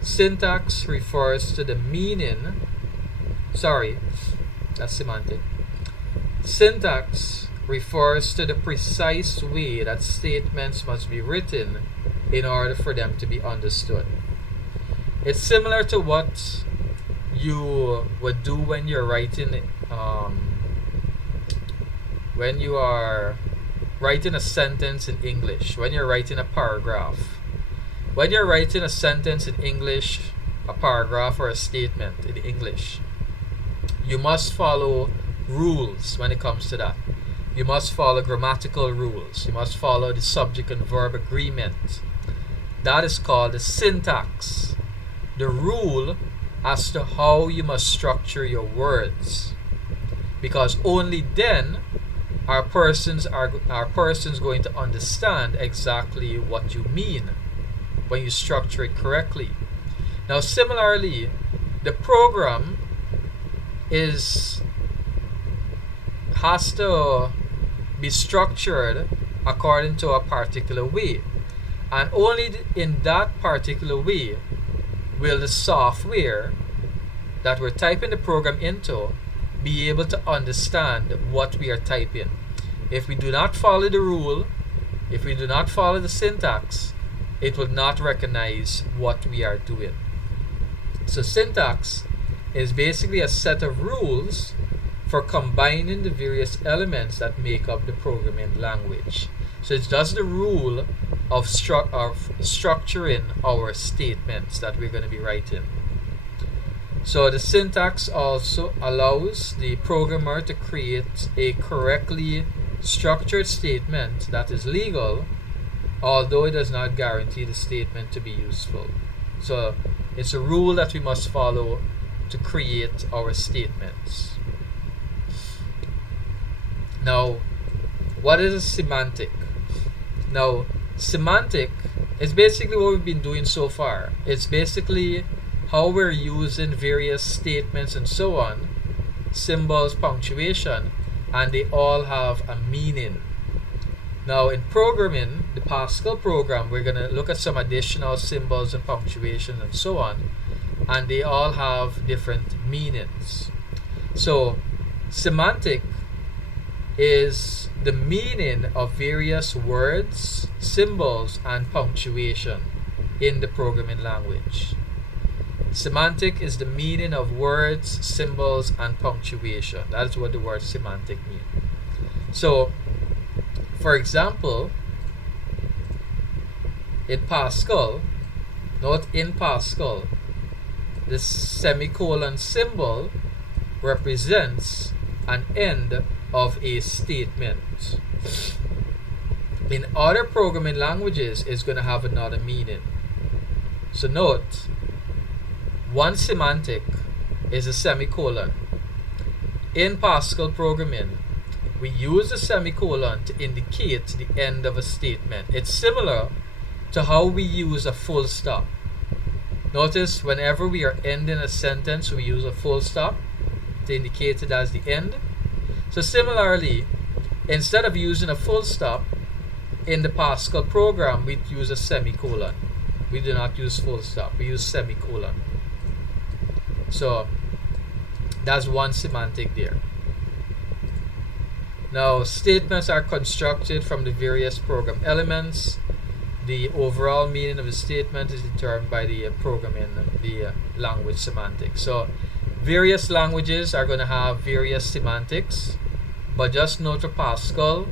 Syntax refers to the meaning, that's semantic. Syntax refers to the precise way that statements must be written in order for them to be understood. It's similar to what you would do when you're writing, when you are writing a sentence in English, when you're writing a paragraph. When you're writing a sentence in English, a paragraph or a statement in English, you must follow rules when it comes to that. You must follow grammatical rules. You must follow the subject and verb agreement. That is called the syntax, the rule as to how you must structure your words. Because only then our persons going to understand exactly what you mean when you structure it correctly. Now, similarly, the program has to be structured according to a particular way, and only in that particular way will the software that we're typing the program into be able to understand what we are typing. If we do not follow the rule, if we do not follow the syntax, it will not recognize what we are doing. So syntax is basically a set of rules for combining the various elements that make up the programming language. So it's just the rule of structuring our statements that we're going to be writing. So the syntax also allows the programmer to create a correctly structured statement that is legal, although it does not guarantee the statement to be useful. So it's a rule that we must follow to create our statements. Now, what is a semantic? Now, semantic is basically what we've been doing so far. It's basically how we're using various statements and so on, symbols, punctuation, and they all have a meaning. Now, in programming, the Pascal program, we're going to look at some additional symbols and punctuation and so on, and they all have different meanings. So, semantic is the meaning of various words, symbols, and punctuation in the programming language. Semantic is the meaning of words, symbols, and punctuation. That's what the word semantic means. So, for example, in Pascal, note in Pascal, the semicolon symbol represents an end of a statement. In other programming languages, it's going to have another meaning. So note, one semantic is a semicolon. In Pascal programming, we use a semicolon to indicate the end of a statement. It's similar to how we use a full stop. Notice whenever we are ending a sentence, we use a full stop to indicate it as the end. So similarly, instead of using a full stop in the Pascal program, we use a semicolon. We do not use full stop, we use semicolon. So that's one semantic there. Now, statements are constructed from the various program elements. The overall meaning of the statement is determined by the programming, the language semantics. So various languages are going to have various semantics, but just note for Pascal,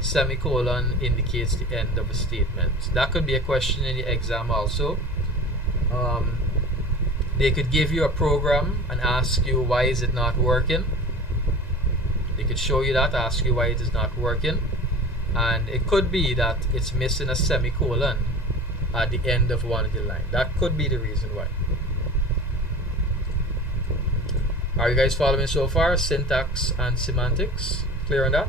semicolon indicates the end of a statement. That could be a question in the exam also. They could give you a program and ask you why is it not working. They could show you that, ask you why it is not working, and it could be that it's missing a semicolon at the end of one of the lines. That could be the reason why. Are you guys following so far? Syntax and semantics, clear on that?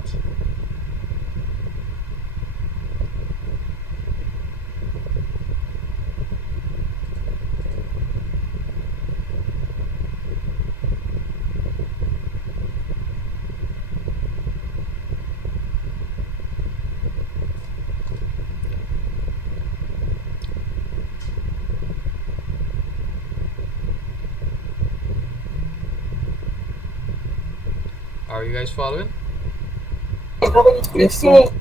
Are you guys following? Yes, sir.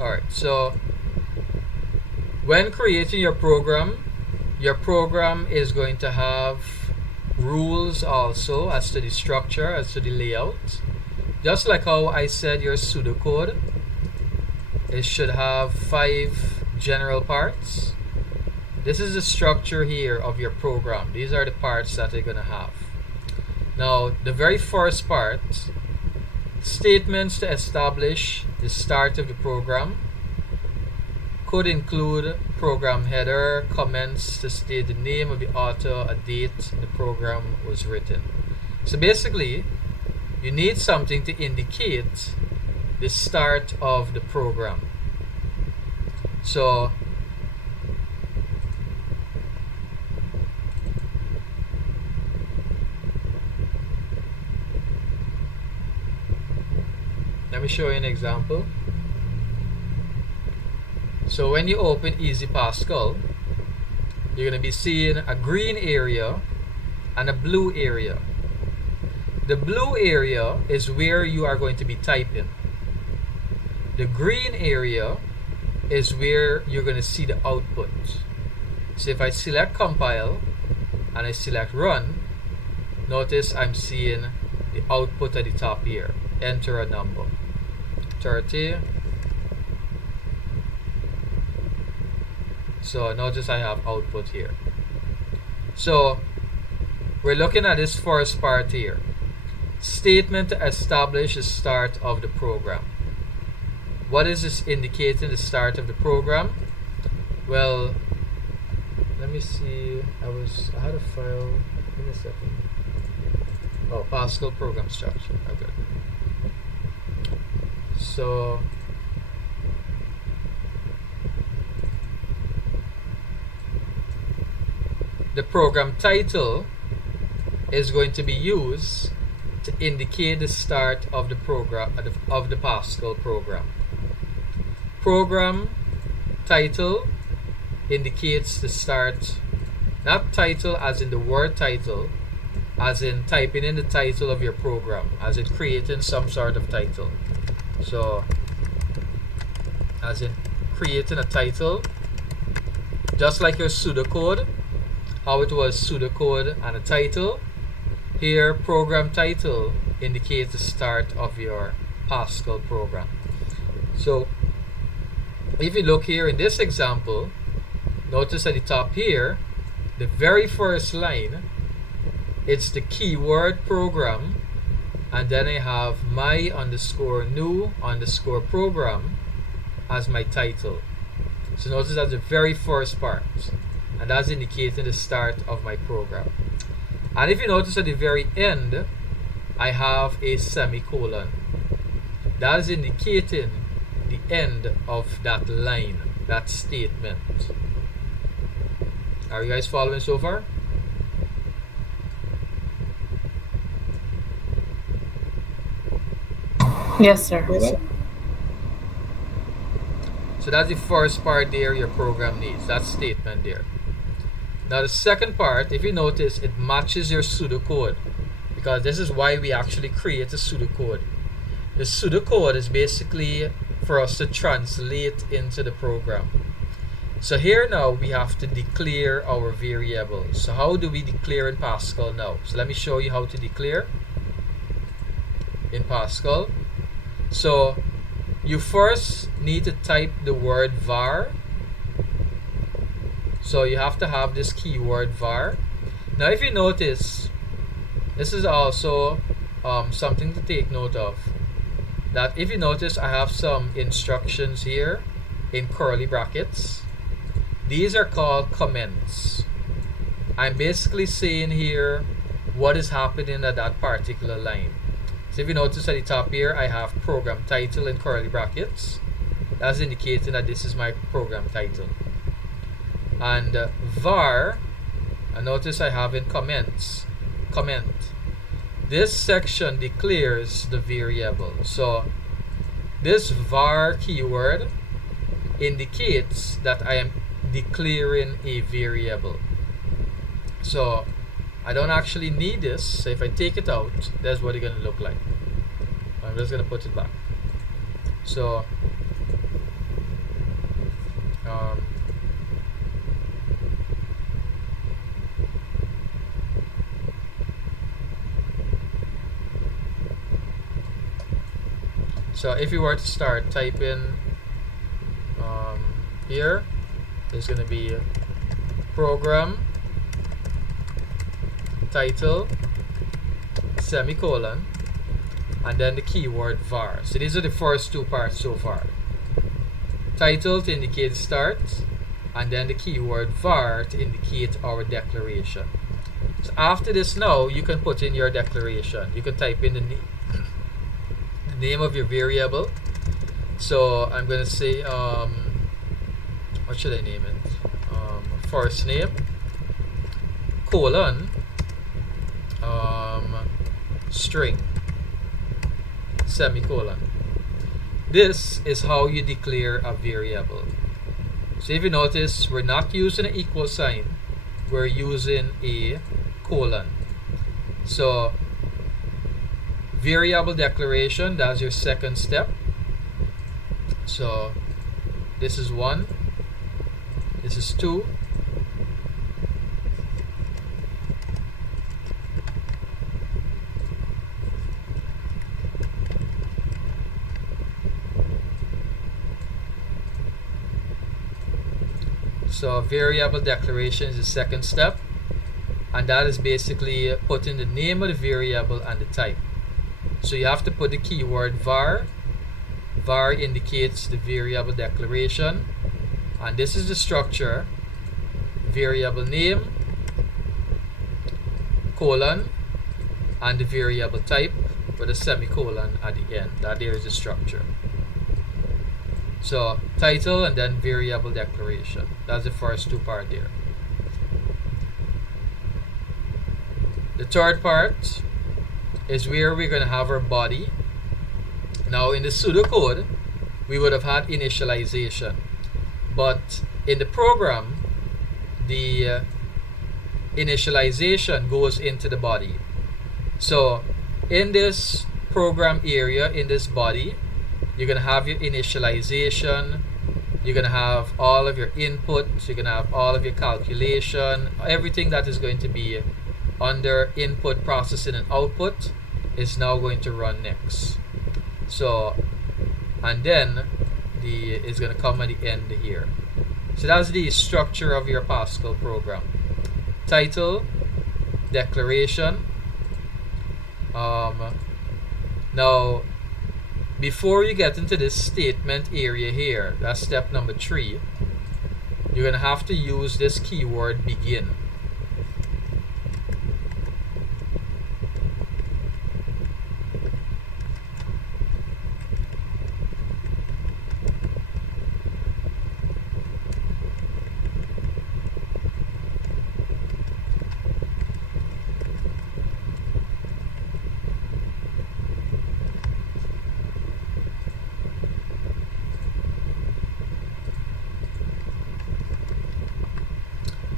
Alright, so when creating your program is going to have rules also as to the structure, as to the layout. Just like how I said your pseudocode, it should have 5 general parts. This is the structure here of your program. These are the parts that they're going to have. Now, the very first part Statements to establish the start of the program could include program header, comments to state the name of the author, a date the program was written. So basically, you need something to indicate the start of the program. So let me show you an example. So when you open Easy Pascal, you're going to be seeing a green area and a blue area. The blue area is where you are going to be typing. The green area is where you're going to see the output. So if I select compile and I select run, notice I'm seeing the output at the top here. Enter a number. 30. So notice I have output here. So we're looking at this first part here. Statement to establish the start of the program. What is this indicating the start of the program? Well, let me see. I had a file. Give me a second. Oh, Pascal program structure. Okay. So the program title is going to be used to indicate the start of the program, of the Pascal program. Program title indicates the start, not title as in the word title, as in typing in the title of your program, as in creating some sort of title. So as in creating a title, just like your pseudocode, how it was pseudocode and a title. Here, program title indicates the start of your Pascal program. So if you look here in this example, notice at the top here, the very first line, it's the keyword program, and then I have my underscore new underscore program as my title. So notice that's the very first part, and that's indicating the start of my program. And if you notice at the very end, I have a semicolon. That is indicating the end of that line, that statement. Are you guys following so far? Yes, sir. So that's the first part there your program needs, that statement there. Now the second part, if you notice, it matches your pseudocode, because this is why we actually create a pseudocode. The pseudocode is basically for us to translate into the program. So here now we have to declare our variables. So how do we declare in Pascal now? So let me show you how to declare in Pascal. So you first need to type the word var. So you have to have this keyword var. Now if you notice, this is also something to take note of. That if you notice, I have some instructions here in curly brackets. These are called comments. I'm basically saying here what is happening at that particular line. So if you notice at the top here, I have program title in curly brackets. That's indicating that this is my program title. And var, and notice I have in comments, comment. This section declares the variable. So this var keyword indicates that I am declaring a variable. So I don't actually need this. So if I take it out, that's what it's going to look like. I'm just going to put it back. So so if you were to start typing here, there's going to be program title semicolon, and then the keyword var. So these are the first two parts so far. Title to indicate start, and then the keyword var to indicate our declaration. So after this now, you can put in your declaration. You can type in the name of your variable. So I'm going to say, what should I name it? First name, colon, string, semicolon. This is how you declare a variable. So if you notice, we're not using an equal sign, we're using a colon. So variable declaration, that's your second step. So this is 1, this is 2, so variable declaration is the second step, and that is basically putting the name of the variable and the type. So you have to put the keyword var. Var indicates the variable declaration, and this is the structure: variable name, colon, and the variable type with a semicolon at the end. That there is the structure. So title and then variable declaration. That's the first two part there. The third part is where we're going to have our body. Now in the pseudocode, we would have had initialization, but in the program, the initialization goes into the body. So in this program area, in this body, you're going to have your initialization, you're going to have all of your inputs, you're going to have all of your calculation, everything that is going to be under input, processing, and output is now going to run next. So, and then it's going to come at the end here. So that's the structure of your Pascal program: title, declaration. Now, before you get into this statement area here, that's step number 3, you're going to have to use this keyword begin.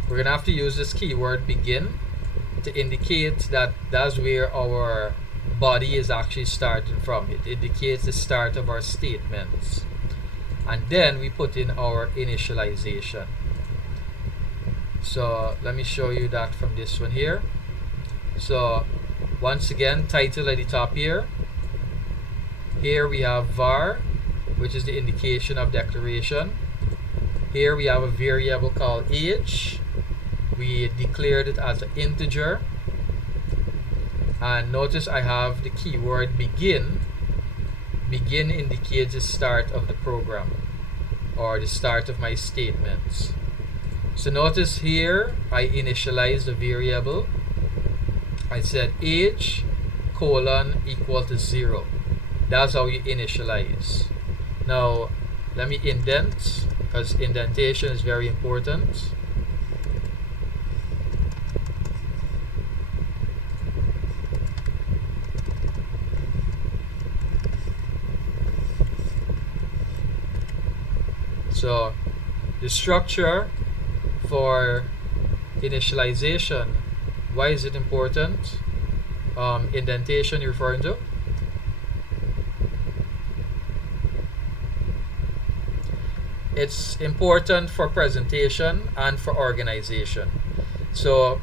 We're going to have to use this keyword begin to indicate that that's where our body is actually starting from. It indicates the start of our statements. And then we put in our initialization. So let me show you that from this one here. So once again, title at the top here. Here we have var, which is the indication of declaration. Here we have a variable called age. We declared it as an integer. And notice I have the keyword begin. Begin indicates the start of the program, or the start of my statements. So notice here I initialized the variable. I said age colon equal to 0. That's how you initialize. Now let me indent, because indentation is very important. So the structure for initialization, why is it important? Indentation you're referring to? It's important for presentation and for organization. So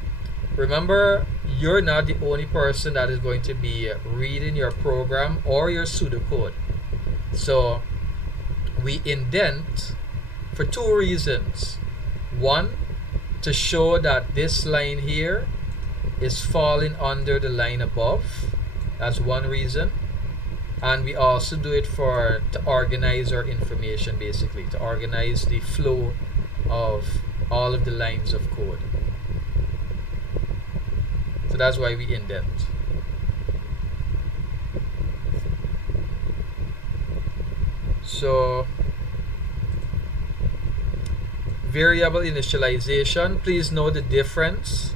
remember, you're not the only person that is going to be reading your program or your pseudocode. So we indent for 2 reasons. One, to show that this line here is falling under the line above. That's one reason. And we also do it to organize our information, basically, to organize the flow of all of the lines of code. So that's why we indent. So variable initialization, please know the difference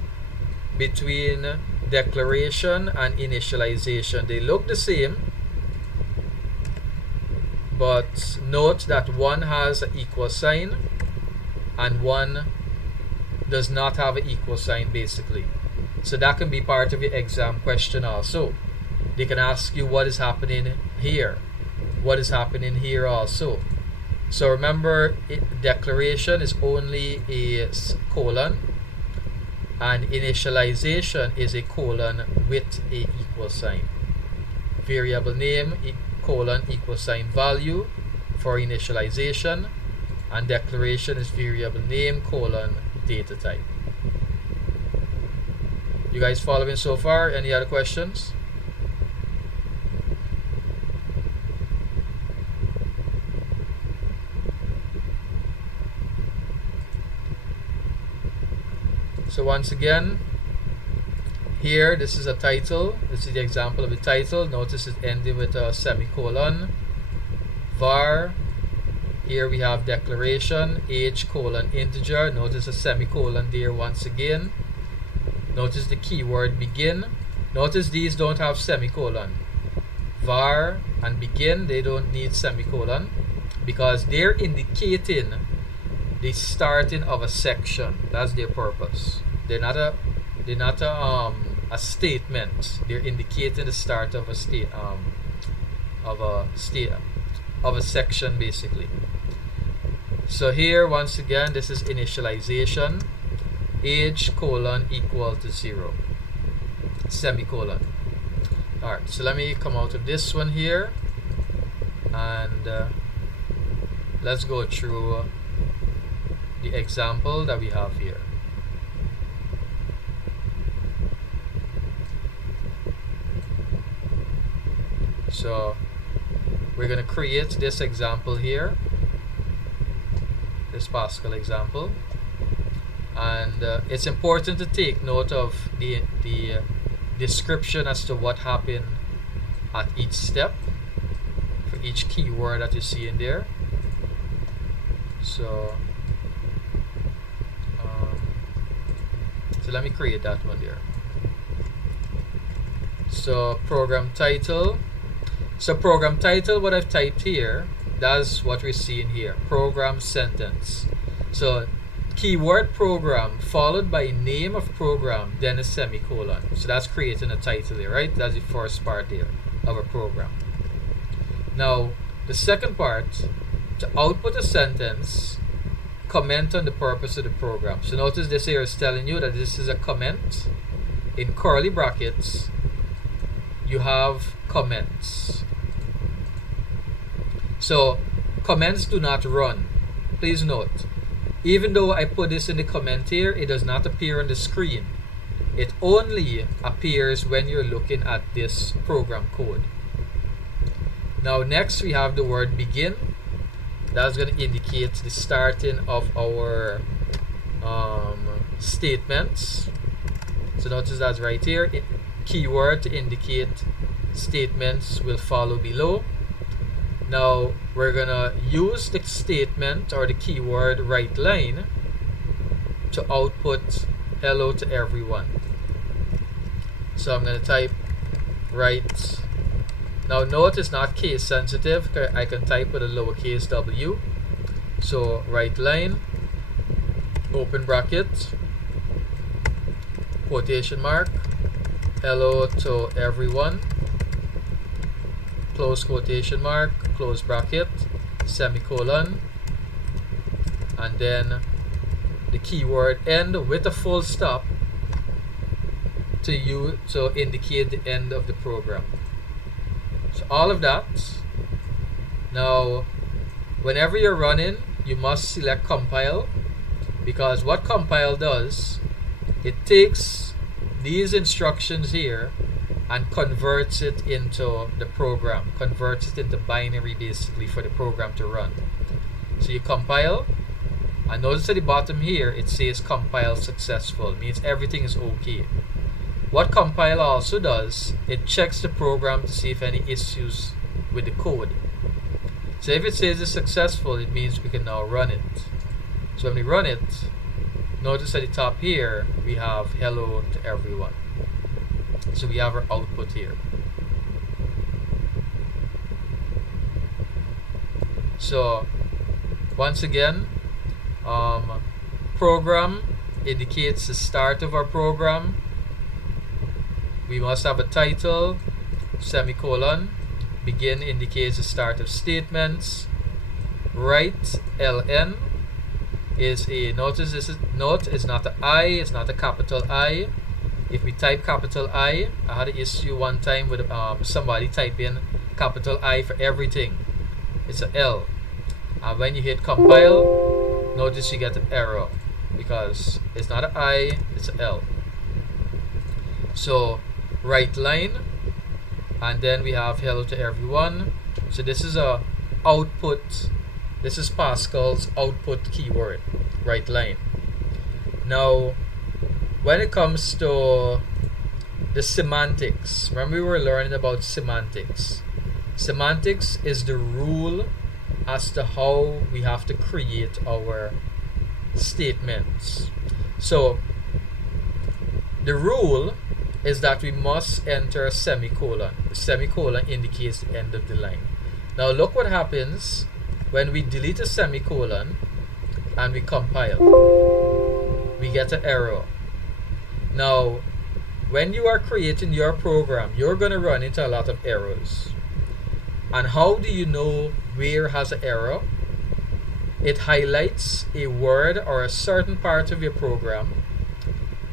between declaration and initialization. They look the same, but note that one has an equal sign and one does not have an equal sign, basically. So that can be part of your exam question also. They can ask you what is happening here, what is happening here also. So remember, declaration is only a colon, and initialization is a colon with a equal sign. Variable name colon equal sign value for initialization, and declaration is variable name colon data type. You guys following so far? Any other questions? So once again, here this is a title. This is the example of the title. Notice it's ending with a semicolon. Var. Here we have declaration, age colon integer. Notice a semicolon there once again. Notice the keyword begin. Notice these don't have semicolon. Var and begin, they don't need semicolon because they're indicating the starting of a section. That's their purpose. They're not a statement. They're indicating the start of a section, basically. So here once again, this is initialization. Age colon equal to 0, semicolon. Alright, so let me come out of this one here and let's go through the example that we have here. So we're going to create this example here, this Pascal example, and it's important to take note of the description as to what happened at each step for each keyword that you see in there. So let me create that one there. So program title. So program title, what I've typed here, that's what we're seeing here. Program sentence. So keyword program followed by name of program, then a semicolon. So that's creating a title here, right? That's the first part there of a program. Now the second part, to output a sentence, comment on the purpose of the program. So notice this here is telling you that this is a comment. In curly brackets you have comments. So comments do not run. Please note, even though I put this in the comment here, it does not appear on the screen. It only appears when you're looking at this program code. Now next we have the word begin. That's going to indicate the starting of our statements. So notice that's right here. Keyword to indicate statements will follow below. Now we're going to use the statement or the keyword write line to output hello to everyone. So I'm going to type write. Now note it's not case sensitive. I can type with a lowercase w. So write line, open bracket, quotation mark, hello to everyone, close quotation mark, close bracket, semicolon, and then the keyword end with a full stop to indicate the end of the program. So all of that. Now whenever you're running, you must select compile, because what compile does, it takes these instructions here and converts it into the program, converts it into binary basically for the program to run. So you compile, and notice at the bottom here it says compile successful, it means everything is okay. What compile also does, it checks the program to see if any issues with the code. So if it says it's successful, it means we can now run it. So when we run it, notice at the top here we have hello to everyone. So we have our output here. So once again, program indicates the start of our program. We must have a title, semicolon. Begin indicates the start of statements. Write ln is a, notice this is note is not an I, it's not a capital I. If we type capital I had an issue one time with somebody type in capital I for everything. It's an L. And when you hit compile, notice you get an error because it's not an I, it's an L. So write line, and then we have hello to everyone. So this is a output. This is Pascal's output keyword, write line. Now, when it comes to the semantics, remember we were learning about semantics. Semantics is the rule as to how we have to create our statements. So the rule is that we must enter a semicolon. The semicolon indicates the end of the line. Now look what happens when we delete a semicolon and we compile. We get an error. Now, when you are creating your program, you're going to run into a lot of errors. And how do you know where has an error? It highlights a word or a certain part of your program,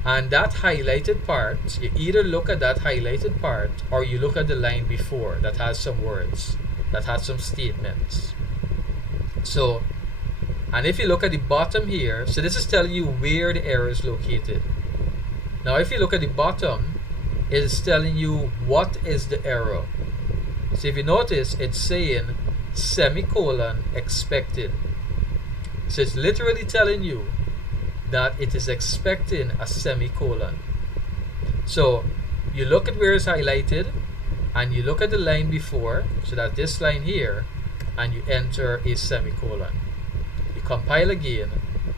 and that highlighted part, you either look at that highlighted part or you look at the line before that has some words, that has some statements. So, and if you look at the bottom here, so this is telling you where the error is located. Now if you look at the bottom, it is telling you what is the error. So if you notice, it's saying semicolon expected. So it's literally telling you that it is expecting a semicolon. So you look at where it's highlighted and you look at the line before, so that this line here, and you enter a semicolon. You compile again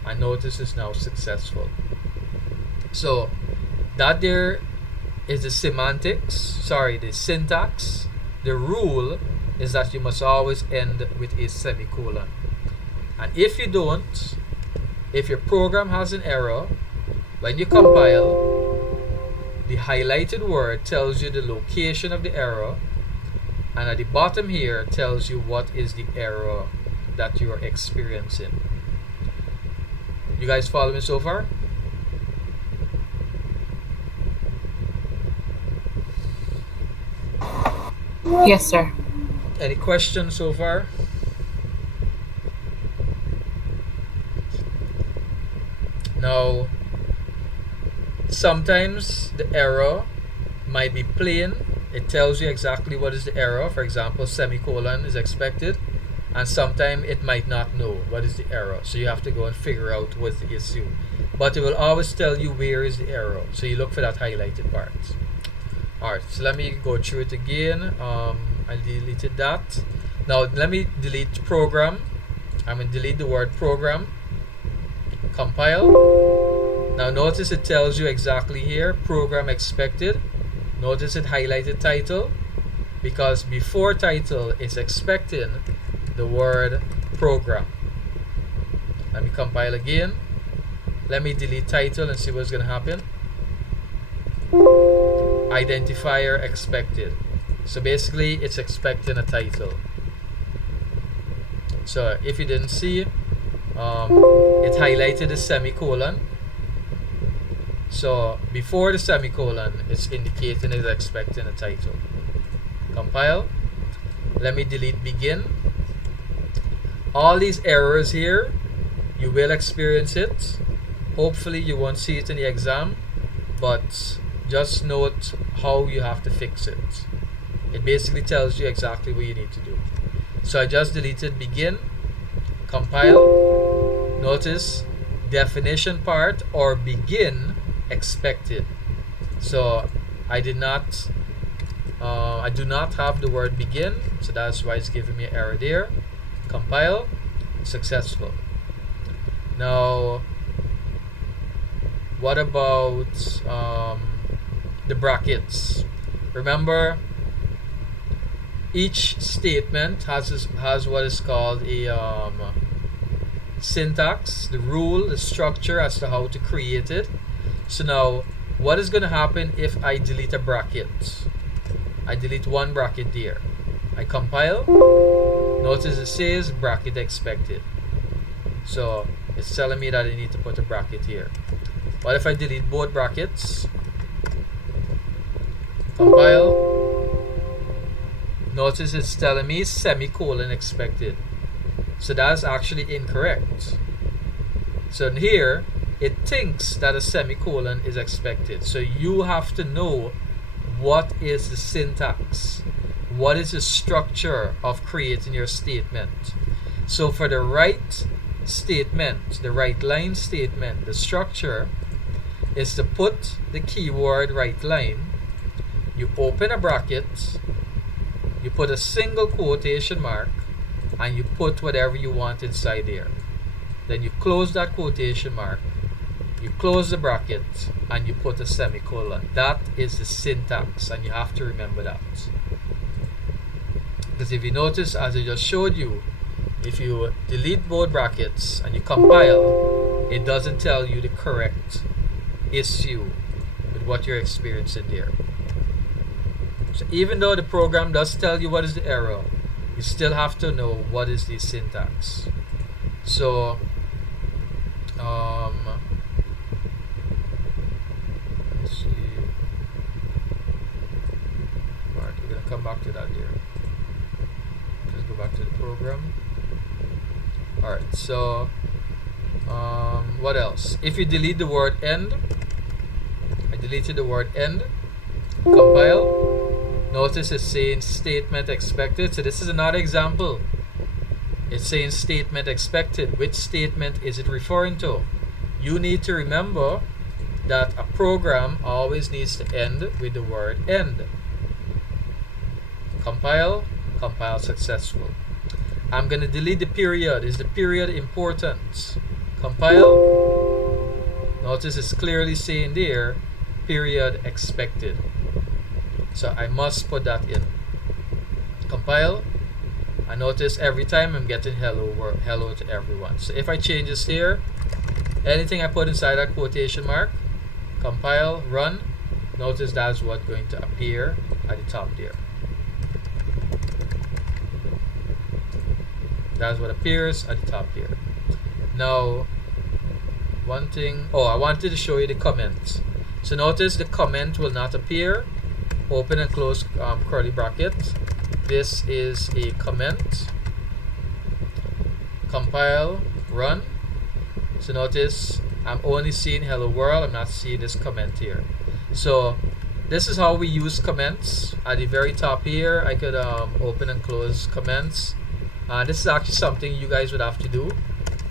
and notice it's now successful. So that there is the the syntax. The rule is that you must always end with a semicolon. And if you don't, if your program has an error, when you compile, the highlighted word tells you the location of the error, and at the bottom here tells you what is the error that you are experiencing. You guys follow me so far? Yes, sir. Any questions so far? Now, sometimes the error might be plain. It tells you exactly what is the error. For example, semicolon is expected, and sometimes it might not know what is the error. So you have to go and figure out what's the issue. But it will always tell you where is the error. So you look for that highlighted part. Alright, so let me go through it again. I deleted that. Now let me delete program. I'm going to delete the word program. Compile. Now notice it tells you exactly here, program expected. Notice it highlighted title, because before title it's expecting the word program. Let me compile again. Let me delete title and see what's going to happen. Identifier expected. So basically it's expecting a title. So if you didn't see, it highlighted a semicolon. So before the semicolon, it's indicating it's expecting a title. Compile. Let me delete begin. All these errors here, you will experience it. Hopefully you won't see it in the exam, but just note how you have to fix it. It basically tells you exactly what you need to do. So I just deleted begin, compile. Notice definition part or begin expected. So I do not have the word begin, so that's why it's giving me an error there. Compile, successful. Now, what about the brackets? Remember, each statement has what is called a syntax, the rule, the structure as to how to create it. So now, what is going to happen if I delete a bracket? I delete one bracket there. I compile. Notice it says bracket expected. So it's telling me that I need to put a bracket here. What if I delete both brackets? Compile. Notice it's telling me semicolon expected. So that's actually incorrect. So here, it thinks that a semicolon is expected. So you have to know what is the syntax. What is the structure of creating your statement? So for the right statement, the right line statement, the structure is to put the keyword right line. You open a bracket, you put a single quotation mark, and you put whatever you want inside there. Then you close that quotation mark, you close the bracket, and you put a semicolon. That is the syntax, and you have to remember that. Because if you notice, as I just showed you, if you delete both brackets and you compile, it doesn't tell you the correct issue with what you're experiencing there. So even though the program does tell you what is the error, you still have to know what is the syntax. So let's see. Alright, we're gonna come back to that here. Just go back to the program. Alright, so what else? If you delete the word end, I deleted the word end, compile. Notice it's saying statement expected. So this is another example. It's saying statement expected. Which statement is it referring to? You need to remember that a program always needs to end with the word end. Compile, compile successful. I'm going to delete the period. Is the period important? Compile. Notice it's clearly saying there, period expected. So I must put that in. Compile. I notice every time I'm getting hello to everyone. So if I change this here, anything I put inside that quotation mark, compile, run, notice that's what's going to appear at the top there. That's what appears at the top here. Now, one thing, I wanted to show you the comment. So notice the comment will not appear. Open and close curly bracket. This is a comment. Compile, run. So notice I'm only seeing hello world. I'm not seeing this comment here. So this is how we use comments. At the very top here, I could open and close comments. This is actually something you guys would have to do.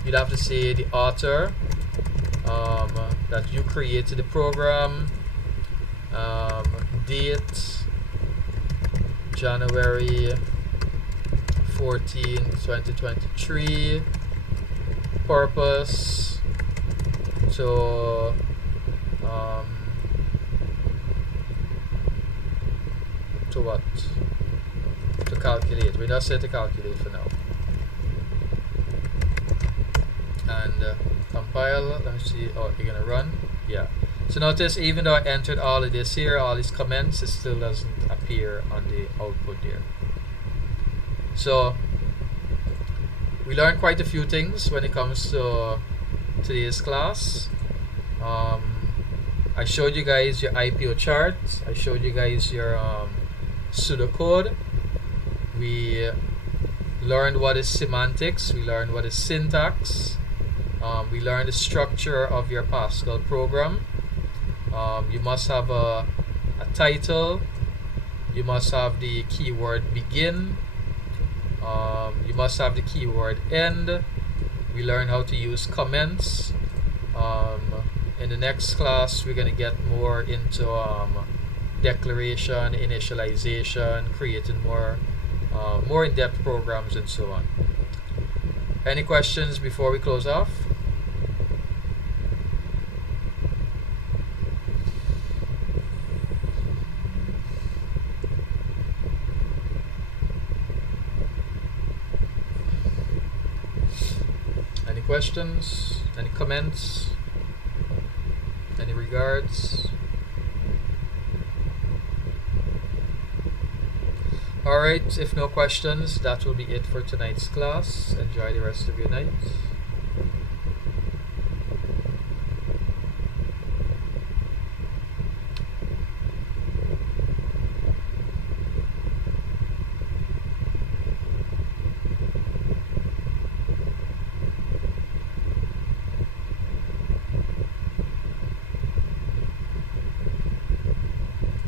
You'd have to say the author that you created the program, date January 14, 2023, purpose to what? To calculate. We just say to calculate for now. And compile. Let me see. Oh, you're gonna run? Yeah. So notice, even though I entered all of this here, all these comments, it still doesn't appear on the output there. So we learned quite a few things when it comes to today's class. I showed you guys your IPO chart. I showed you guys your pseudocode. We learned what is semantics. We learned what is syntax. We learned the structure of your Pascal program. You must have a title. You must have the keyword begin. You must have the keyword end. We learn how to use comments. In the next class, we're going to get more into declaration, initialization, creating more in-depth programs, and so on. Any questions before we close off? Any questions? Any comments? Any regards? Alright, if no questions, that will be it for tonight's class. Enjoy the rest of your night.